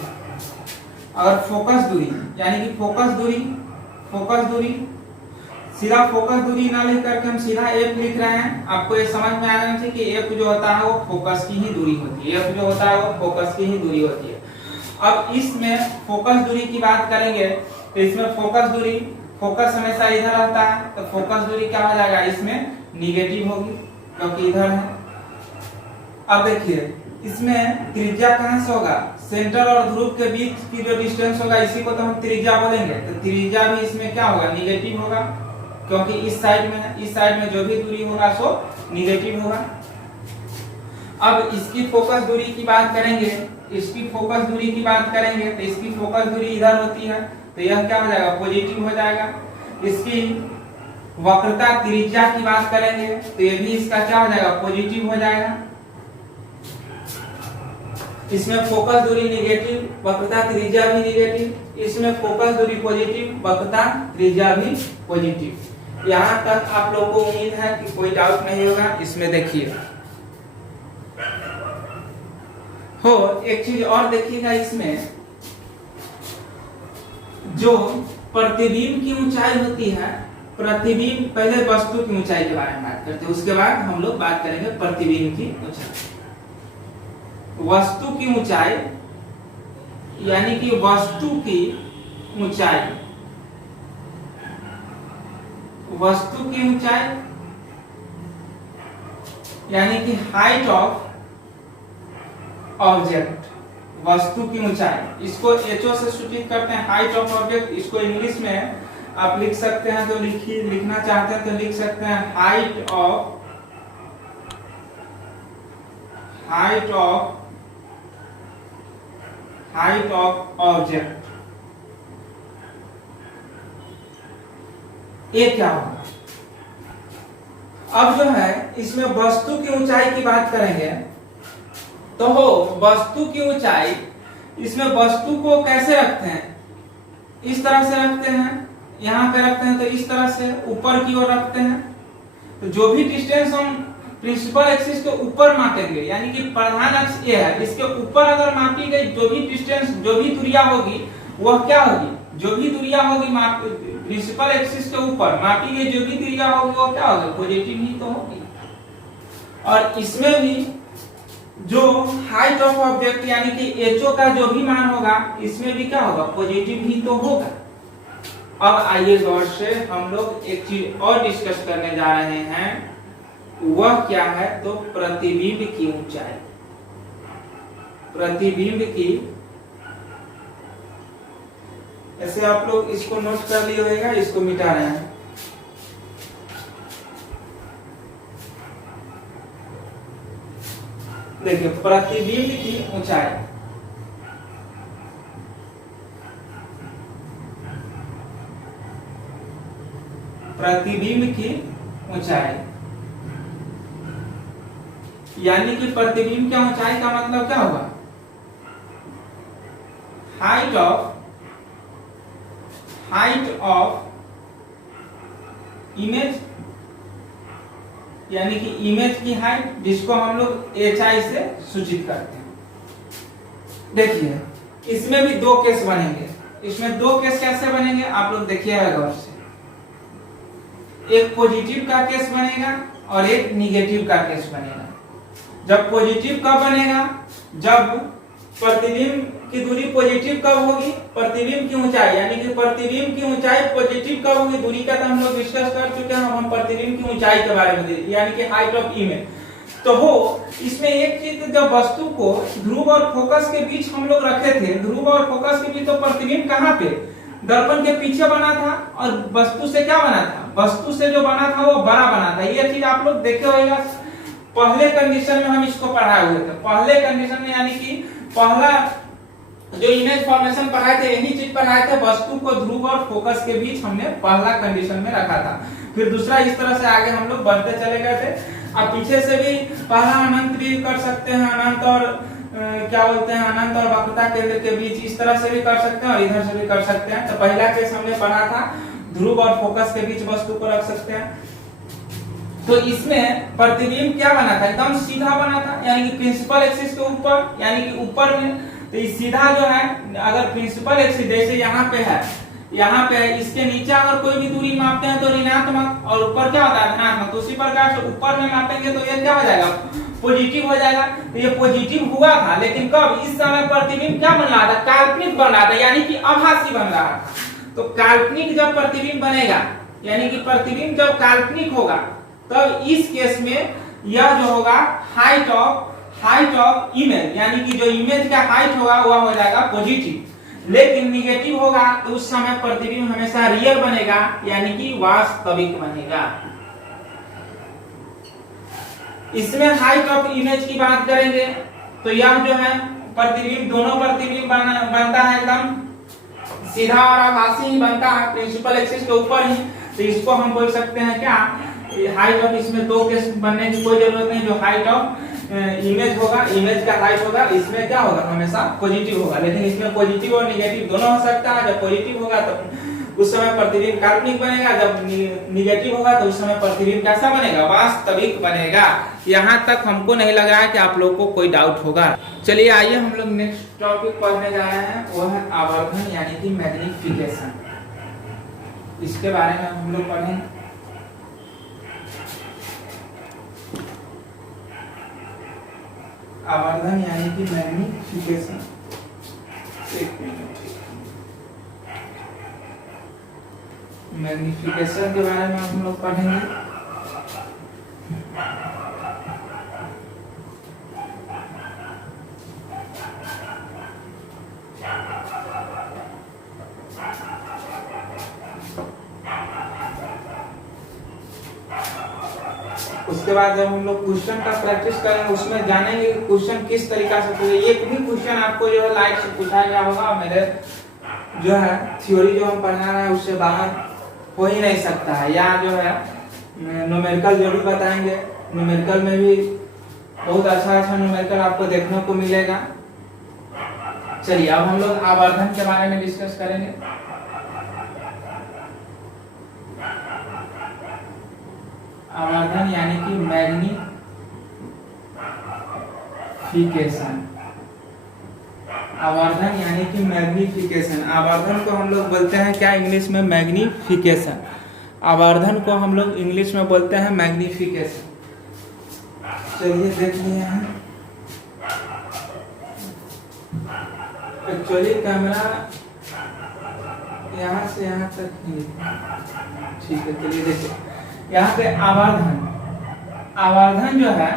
अगर फोकस दूरी यानी कि फोकस दूरी सीधा फोकस दूरी ना लिख करके हम सीधा एफ लिख रहे हैं, आपको ये समझ में आ जाना चाहिए कि एफ जो होता है वो फोकस की ही दूरी होती है। एफ जो होता है वो फोकस की ही दूरी होती है। अब इसमें फोकस दूरी की बात करेंगे तो इसमें फोकस हमेशा इधर रहता है, तो फोकस दूरी क्या हो जाएगा, इसमें निगेटिव होगी क्योंकि इधर है। अब देखिए इसमें त्रिज्या कहां से होगा, सेंटर और ध्रुव के बीच की जो डिस्टेंस होगा इसी को तो हम त्रिज्या बोलेंगे, तो त्रिज्या भी इसमें क्या होगा, निगेटिव होगा, क्योंकि इस साइड में जो भी दूरी होगा सो निगेटिव होगा। अब इसकी फोकस दूरी की बात करेंगे, तो इसकी फोकस दूरी इधर होती है, तो यह क्या हो जाएगा, पॉजिटिव हो जाएगा। इसकी वक्रता त्रिज्या की बात करेंगे तो ये भी इसका क्या हो जाएगा, पॉजिटिव हो जाएगा। इसमें फोकस दूरी निगेटिव, वक्रता त्रिज्या भी निगेटिव, इसमें फोकस दूरी पॉजिटिव, वक्रता त्रिज्या भी पॉजिटिव। यहाँ तक आप लोगों को उम्मीद है कि कोई डाउट नहीं होगा। इसमें देखिए एक चीज और देखिएगा, इसमें जो प्रतिबिंब की ऊंचाई होती है, प्रतिबिंब पहले वस्तु की ऊंचाई के बारे में बात करते हैं, उसके बाद हम लोग बात करेंगे प्रतिबिंब की ऊंचाई। वस्तु की ऊंचाई यानी कि वस्तु की ऊंचाई यानी कि हाइट ऑफ ऑब्जेक्ट, वस्तु की ऊंचाई, इसको एचओ से सूचित करते हैं, हाइट ऑफ ऑब्जेक्ट। इसको इंग्लिश में आप लिख सकते हैं, तो लिखना चाहते हैं तो लिख सकते हैं हाइट ऑफ ऑब्जेक्ट। ये क्या होगा? अब जो है इसमें वस्तु की ऊंचाई की बात करेंगे तो हो वस्तु की ऊंचाई, इसमें वस्तु को कैसे रखते हैं? इस तरह से रखते हैं, यहाँ पे रखते हैं तो इस तरह से ऊपर की ओर रखते हैं। तो जो भी डिस्टेंस हम प्रिंसिपल एक्सिस के ऊपर मापेंगे, यानी कि प्रधान अक्ष ये है, इसके ऊपर अगर मापी गई जो भी डिस्टेंस, जो भी दूरियां होगी, वह क्या होगी? जो भी दूरियां होगी प्रिंसिपल एक्सिस के ऊपर मापी गई जो भी दूरियां होगी वो क्या होगी? पॉजिटिव ही तो होगी। और इसमें भी जो हाइट ऑफ ऑब्जेक्ट यानी कि एचओ का जो भी मान होगा, इसमें भी क्या होगा? पॉजिटिव ही तो होगा। अब आइए गौर से हम लोग एक चीज और डिस्कस करने जा रहे हैं, वह क्या है? तो प्रतिबिंब की ऊंचाई। प्रतिबिंब की, ऐसे आप लोग इसको नोट कर लिए होगा, इसको मिटा रहे हैं। देखिए प्रतिबिंब की ऊंचाई, प्रतिबिंब की ऊंचाई यानी कि प्रतिबिंब की ऊंचाई का मतलब क्या होगा? हाइट ऑफ इमेज, यानी कि इमेज की हाइट, जिसको हम लोग एचआई से सूचित करते हैं। देखिए इसमें भी दो केस बनेंगे। इसमें दो केस कैसे बनेंगे आप लोग देखिएगा गौर से। एक पॉजिटिव का केस बनेगा और एक निगेटिव का केस बनेगा। जब पॉजिटिव कब बनेगा? जब प्रतिबिंब की दूरी पॉजिटिव कब होगी? प्रतिबिंब की ऊंचाई, यानी कि प्रतिबिंब की ऊंचाई पॉजिटिव कब होगी? दूरी का तो हम लोग डिस्कस कर चुके हैं, हम प्रतिबिंब की ऊंचाई के बारे में, यानी कि हाइट ऑफ इमेज। तो हो इसमें एक चीज, जब वस्तु को ध्रुव और फोकस के बीच हम लोग रखे थे, ध्रुव और फोकस के बीच, तो प्रतिबिंब कहाँ पे? दर्पण के पीछे बना था। और वस्तु से क्या बना था? वस्तु से जो बना था वो बड़ा बना था। ये चीज आप लोग देखे होगा, पहले कंडीशन में हम इसको पढ़ाए हुए थे। पहले कंडीशन में यानी कि पहला जो इमेज फॉर्मेशन पढ़ाए थे, यही चीज पढ़ाए थे, वस्तु को ध्रुव और फोकस के बीच हमने पहला कंडीशन में रखा था। फिर दूसरा, इस तरह से आगे हम लोग बढ़ते चले गए थे। अब पीछे से भी पहला अनंत भी कर सकते हैं, अनंत और क्या बोलते हैं, अनंत और वक्रता केंद्र के बीच, इस तरह से भी कर सकते हैं और इधर से भी कर सकते हैं। तो पहला केस हमने पढ़ा था, ध्रुव और फोकस के बीच वस्तु को रख सकते हैं। तो इसमें प्रतिबिंब क्या बना था? एकदम सीधा बना था, यानी कि प्रिंसिपल एक्सिस के ऊपर, यानी कि ऊपर में। तो ये सीधा जो है, अगर प्रिंसिपल एक्सिस जैसे यहाँ पे है, यहाँ पे इसके नीचे अगर कोई भी दूरी मापते हैं तो ऋणात्मक, और ऊपर क्या होता है? धनात्मक। तो उसी प्रकार से ऊपर में मापेंगे तो ये क्या हो जाएगा? पॉजिटिव हो जाएगा। तो ये पॉजिटिव हुआ था, लेकिन कब? इस समय प्रतिबिंब क्या बन रहा था? काल्पनिक बन रहा था, यानी कि आभासी बन रहा था। तो काल्पनिक जब प्रतिबिंब बनेगा, यानी कि प्रतिबिंब जब काल्पनिक होगा, तब इस केस में यह जो होगा हाइट ऑफ इमेज, यानी कि जो इमेज का हाइट होगा वह हो जाएगा पॉजिटिव। लेकिन निगेटिव होगा तो उस समय प्रतिबिंब हमेशा रियल बनेगा, यानी कि वास्तविक बनेगा। इसमें हाइट ऑफ इमेज की बात करेंगे तो यह जो है प्रतिबिंब, दोनों प्रतिबिंब बनता है एकदम सीधा और आभासी ही बनता है, प्रिंसिपल एक्सिस के ऊपर ही। तो इसको हम बोल सकते हैं क्या? हाइट ऑफ, इसमें दो केस बनने की कोई जरूरत नहीं। जो हाइट ऑफ इमेज होगा, इमेज का हाइट होगा, इसमें क्या होगा? हमेशा पॉजिटिव होगा। लेकिन इसमें पॉजिटिव और निगेटिव दोनों हो सकता है। जब पॉजिटिव होगा तो उस समय प्रतिबिंब काल्पनिक बनेगा, जब निगेटिव होगा तो उस समय प्रतिबिंब कैसा बनेगा? वास्तविक बनेगा। यहाँ तक हमको नहीं लग रहा है कि आप लोगों को कोई डाउट होगा। चलिए आइए हम लोग नेक्स्ट टॉपिक पढ़ने जा रहे हैं, वो है आवर्धन यानी कि मैग्निफिकेशन। इसके बारे में हम लोग पढ़ेंगे। आवर्धन यानी कि मैग्निफिकेशन। एक मिनट, मैग्निफिकेशन के बारे में हम लोग पढ़ेंगे। उसके बाद जब हम लोग क्वेश्चन का प्रैक्टिस करेंगे उसमें जानेंगे कि क्वेश्चन किस तरीका से पूछे। एक भी क्वेश्चन आपको जो है लाइट से पूछा गया होगा, मेरे जो है थ्योरी जो हम पढ़ा रहे हैं उससे बाहर हो ही नहीं सकता है। या जो है न्यूमेरिकल जरूर बताएंगे, न्यूमेरिकल में भी बहुत अच्छा न्यूमेरिकल आपको देखने को मिलेगा। चलिए अब हम लोग आवर्धन के बारे में डिस्कस करेंगे। आवर्धन यानी कि मैग्निफिकेशन। आवर्धन यानी कि मैग्निफिकेशन। आवर्धन को हम लोग बोलते हैं क्या इंग्लिश में? मैग्निफिकेशन। आवर्धन को हम लोग इंग्लिश में बोलते हैं मैग्निफिकेशन। चलिए देख लिए हैं। एक्चुअली कैमरा यहाँ से यहाँ तक ही, ठीक है। चलिए देखिए यहाँ पे आवर्धन, आवर्धन जो है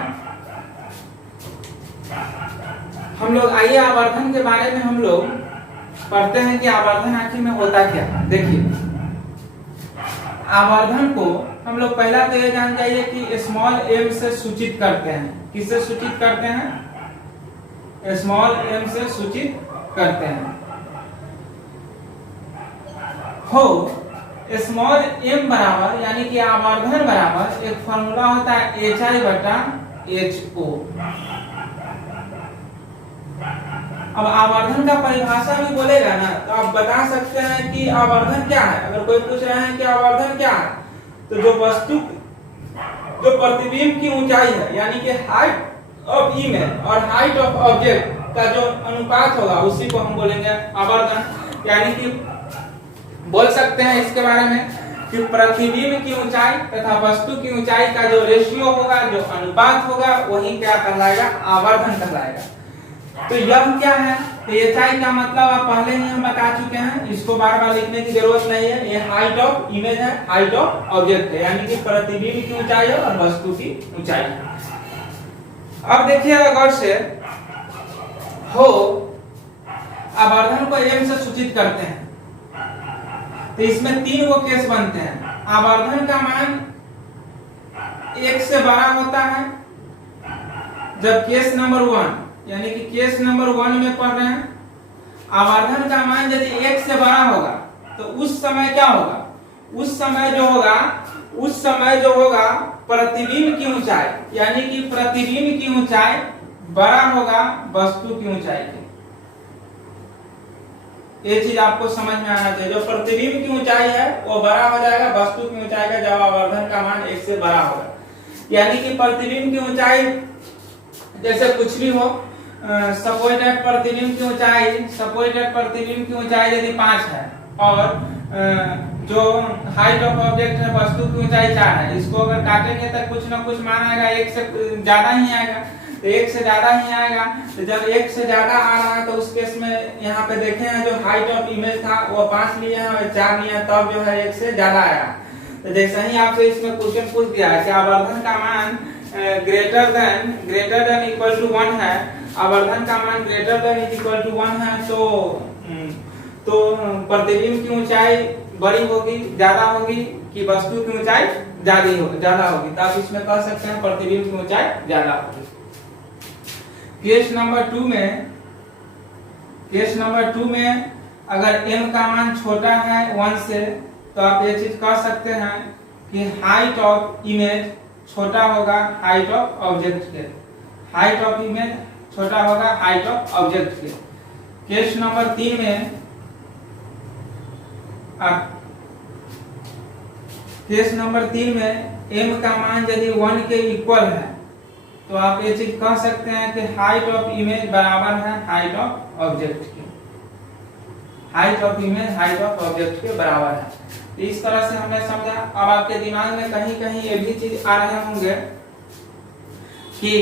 हम लोग, आइए आवर्धन के बारे में हम लोग पढ़ते हैं कि आवर्धन आखिर में होता क्या है। देखिए आवर्धन को हम लोग पहला तो ये जान जाइए कि स्मॉल एम से सूचित करते हैं। किससे सूचित करते हैं? स्मॉल एम से सूचित करते हैं। हो स्मॉल एम बराबर यानी कि आवर्धन बराबर एक फॉर्मूला होता है HI/HO। अब आवर्धन का परिभाषा भी बोलेगा ना तो आप बता सकते हैं कि आवर्धन क्या है। अगर कोई पूछ रहे हैं कि आवर्धन क्या है, तो जो वस्तु, जो प्रतिबिंब की ऊंचाई है यानी कि हाइट ऑफ इमेज और हाइट ऑफ ऑब्जेक्ट का जो अनुपात होगा उसी को हम बोलेंगे आवर्धन। यानी कि बोल सकते हैं इसके बारे में कि प्रतिबिंब की ऊंचाई तथा वस्तु की ऊंचाई का जो रेशियो होगा, जो अनुपात होगा, वही क्या कहलाएगा? आवर्धन कहलाएगा। तो यह क्या है? तो HI का मतलब आप पहले ही हम बता चुके हैं, इसको बार बार लिखने की जरूरत नहीं है। ये हाइट ऑफ इमेज है, हाइट ऑफ ऑब्जेक्ट है, यानी कि प्रतिबिंब की ऊंचाई है और वस्तु की ऊंचाई है। अब देखिए गौर से, हो आवर्धन को m से सूचित करते हैं तो इसमें 3 गो केस बनते हैं। आवर्धन का मान 1 से बड़ा होता है जब केस नंबर 1 यानी कि केस नंबर 1 में पढ़ रहे हैं, आवर्धन का मान यदि 1 से बड़ा होगा तो उस समय क्या होगा? उस समय जो होगा प्रतिबिंब की ऊंचाई यानी कि प्रतिबिंब की ऊंचाई बड़ा होगा वस्तु की ऊंचाई के। ये चीज आपको समझ में आना चाहिए। जो प्रतिबिंब की ऊंचाई है वो बड़ा हो जाएगा वस्तु की ऊंचाई का जब आवर्धन का मान 1 से बड़ा होगा। यानी कि प्रतिबिंब की ऊंचाई जैसे कुछ भी हो, सपोज दैट प्रतिबिंब की ऊंचाई यदि 5 है और जो हाइट ऑफ ऑब्जेक्ट है वस्तु की ऊंचाई 4 है, इसको अगर काटेंगे तो कुछ ना कुछ मान आएगा 1 से ज्यादा ही आएगा। तो 1 से ज्यादा ही आएगा। तो जब 1 से ज्यादा आ रहा है तो उस केस में यहाँ पे देखे हैं जो हाइट ऑफ इमेज था वो 5 लिए हैं और 4 लिए हैं, तब जो है 1 से ज्यादा आया। तो जैसे ही आपसे इसमें क्वेश्चन पूछ दिया है कि आवर्धन का मान ग्रेटर देन इक्वल टू 1 है, आवर्धन का मान ग्रेटर देन इक्वल टू 1 है, तो प्रतिबिंब की ऊंचाई बड़ी होगी, ज्यादा होगी कि वस्तु की ऊंचाई ज्यादा होगी। तो आप इसमें कह सकते हैं प्रतिबिंब की ऊंचाई ज्यादा होगी। केस नंबर 2 में अगर m का मान छोटा है 1 से तो आप ये चीज कह सकते हैं कि हाइट ऑफ इमेज छोटा होगा हाइट ऑफ ऑब्जेक्ट के। हाइट ऑफ इमेज छोटा होगा हाइट ऑफ ऑब्जेक्ट के। केस नंबर 3 में m का मान यदि 1 के इक्वल है तो आप ये चीज कह सकते हैं कि हाइट ऑफ इमेज बराबर है हाइट ऑफ ऑब्जेक्ट के। Height of image height of object के बराबर है। तो इस तरह से हमने समझा। अब आपके दिमाग में कहीं कहीं ये भी चीज आ रहे होंगे कि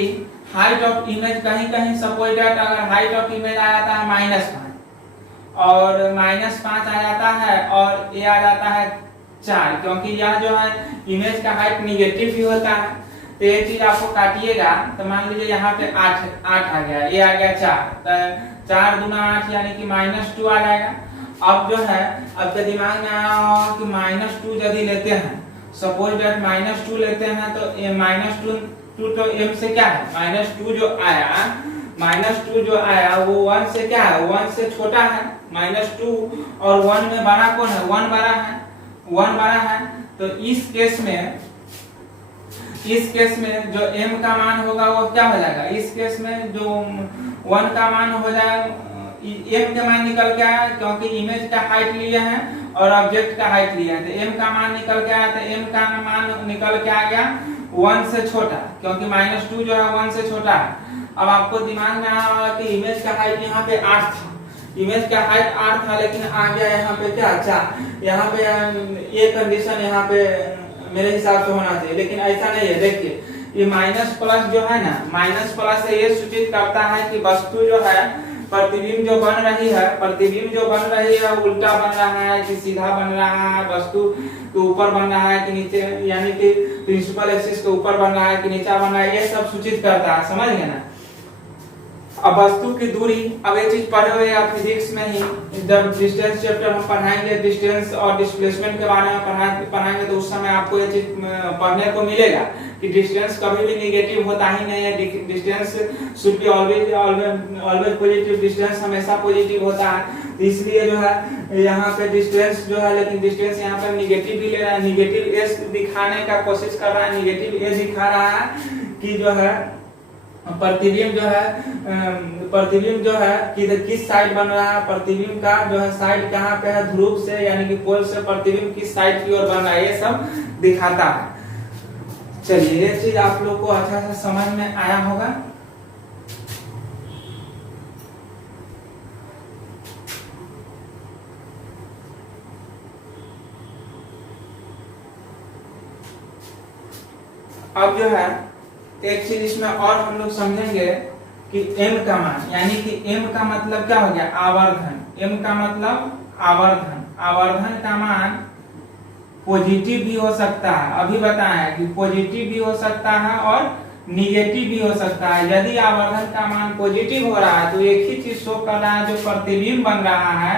हाइट ऑफ इमेज कहीं सपोज दैट अगर हाइट ऑफ इमेज आ जाता है -5 और -5 आ जाता है और ये आ जाता है 4, क्योंकि यह जो है इमेज का हाइट निगेटिव भी होता है। तो ये चीज आपको काटिएगा तो मान लीजिए यहाँ पे 8 आ गया, ये आ गया 4, तो 4 दूना 8 यानी कि -2 आ जाएगा। अब जो है आपके दिमाग में आया होगा कि -2 यदि लेते हैं, सपोज दैट -2 लेते हैं तो -2 तो m से क्या है, -2 जो आया वो 1 से क्या है, 1 से छोटा है। -2 और 1 में बड़ा कौन है, 1 बड़ा है। तो इस केस में जो m का मान होगा वो क्या हो जाएगा, इस केस में जो 1 का मान हो जाएगा, m का मान निकल के आया क्योंकि इमेज का हाइट लिए हैं और ऑब्जेक्ट का हाइट लिया है, तो m का मान निकल के आया, तो m का मान निकल के आ गया 1 से छोटा, क्योंकि -2 जो है 1 से छोटा है। अब आपको दिमाग में आया होगा कि इमेज का हाइट यहाँ पे 8 था, इमेज का हाइट 8 था, लेकिन आ गया यहाँ पे क्या 4। यहाँ पे ये कंडीशन यहाँ पे मेरे हिसाब से होना चाहिए, लेकिन ऐसा नहीं है। देखिए ये माइनस प्लस जो है ना, माइनस प्लस से ये सूचित करता है कि वस्तु जो है, प्रतिबिंब जो बन रही है उल्टा बन रहा है कि सीधा बन रहा है, वस्तु के ऊपर बन रहा है कि नीचे, यानी कि प्रिंसिपल एक्सिस के ऊपर बन रहा है कि नीचे बन रहा है, ये सब सूचित करता है। समझ गए ना। अब वस्तु की दूरी, अब ये चीज पढ़े हुए आप फिजिक्स में ही, जब डिस्टेंस चैप्टर हम पढ़ाएंगे, डिस्टेंस और डिस्प्लेसमेंट के बारे में पढ़ाएंगे तो उस समय आपको ये चीज पढ़ने को मिलेगा कि डिस्टेंस कभी भी नेगेटिव होता ही नहीं है, distance should be always positive, distance हमेशा पॉजिटिव होता है। इसलिए जो है यहाँ पे डिस्टेंस जो है, लेकिन डिस्टेंस यहाँ पे निगेटिव भी ले रहा है, निगेटिव एस दिखाने का कोशिश कर रहा है, निगेटिव ए दिखा रहा है कि जो है प्रतिबिंब जो है कि किस साइड बन रहा है, प्रतिबिंब का जो है साइड कहाँ पे है, ध्रुव से यानी कि पोल से प्रतिबिंब किस साइड की ओर बन रहा है, ये सब दिखाता है। चलिए ये चीज आप लोग को अच्छा से समझ में आया होगा। अब जो है एक चीज इसमें और हम लोग समझेंगे कि m का मान, यानी कि m का मतलब क्या हो गया, आवर्धन। m का मतलब आवर्धन का मान पॉजिटिव भी हो सकता है, अभी बताया कि पॉजिटिव भी हो सकता है और निगेटिव भी हो सकता है। यदि आवर्धन का मान पॉजिटिव हो रहा है तो एक ही चीज शो कर रहा है, जो प्रतिबिंब बन रहा है,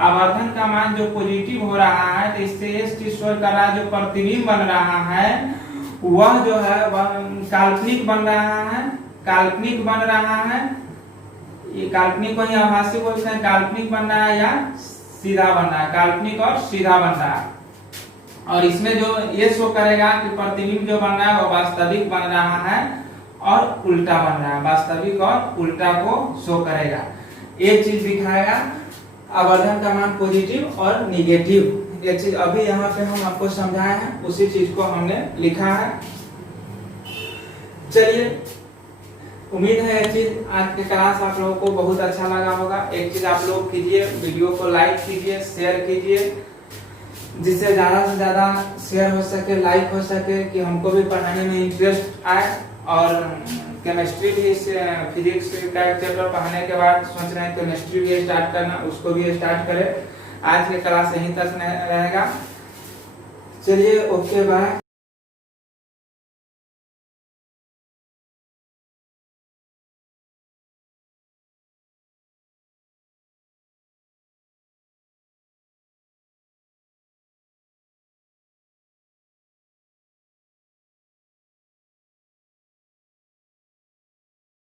आवर्धन का मान जो पॉजिटिव हो रहा है तो इससे एक चीज शो कर रहा है, जो प्रतिबिंब बन रहा है वह जो है वह काल्पनिक बन रहा है। ये काल्पनिक को ही आभासी बोलते हैं, काल्पनिक बन रहा है या सीधा बन रहा है, काल्पनिक और सीधा बन रहा है। और इसमें जो ये शो करेगा कि प्रतिबिंब जो बन रहा है वो वास्तविक बन रहा है और उल्टा बन रहा है, वास्तविक और उल्टा को शो करेगा। ये चीज दिखाएगा आवर्धन का मान पॉजिटिव और निगेटिव। ये चीज अभी यहाँ पे हम आपको समझाए हैं, उसी चीज को हमने लिखा है। चलिए उम्मीद है ये चीज आज के क्लास आप लोगों को बहुत अच्छा लगा होगा। एक चीज आप लोग कीजिए, वीडियो को लाइक कीजिए, शेयर कीजिए, जिससे ज्यादा से ज्यादा शेयर हो सके, लाइक हो सके, कि हमको भी पढ़ाने में इंटरेस्ट आए। और केमिस्ट्री भी, फिजिक्स का चैप्टर पढ़ाने के बाद सोच रहे हैं केमिस्ट्री भी स्टार्ट करना, उसको भी स्टार्ट करें। आज की क्लास यहीं तक रहेगा। चलिए ओके बाय।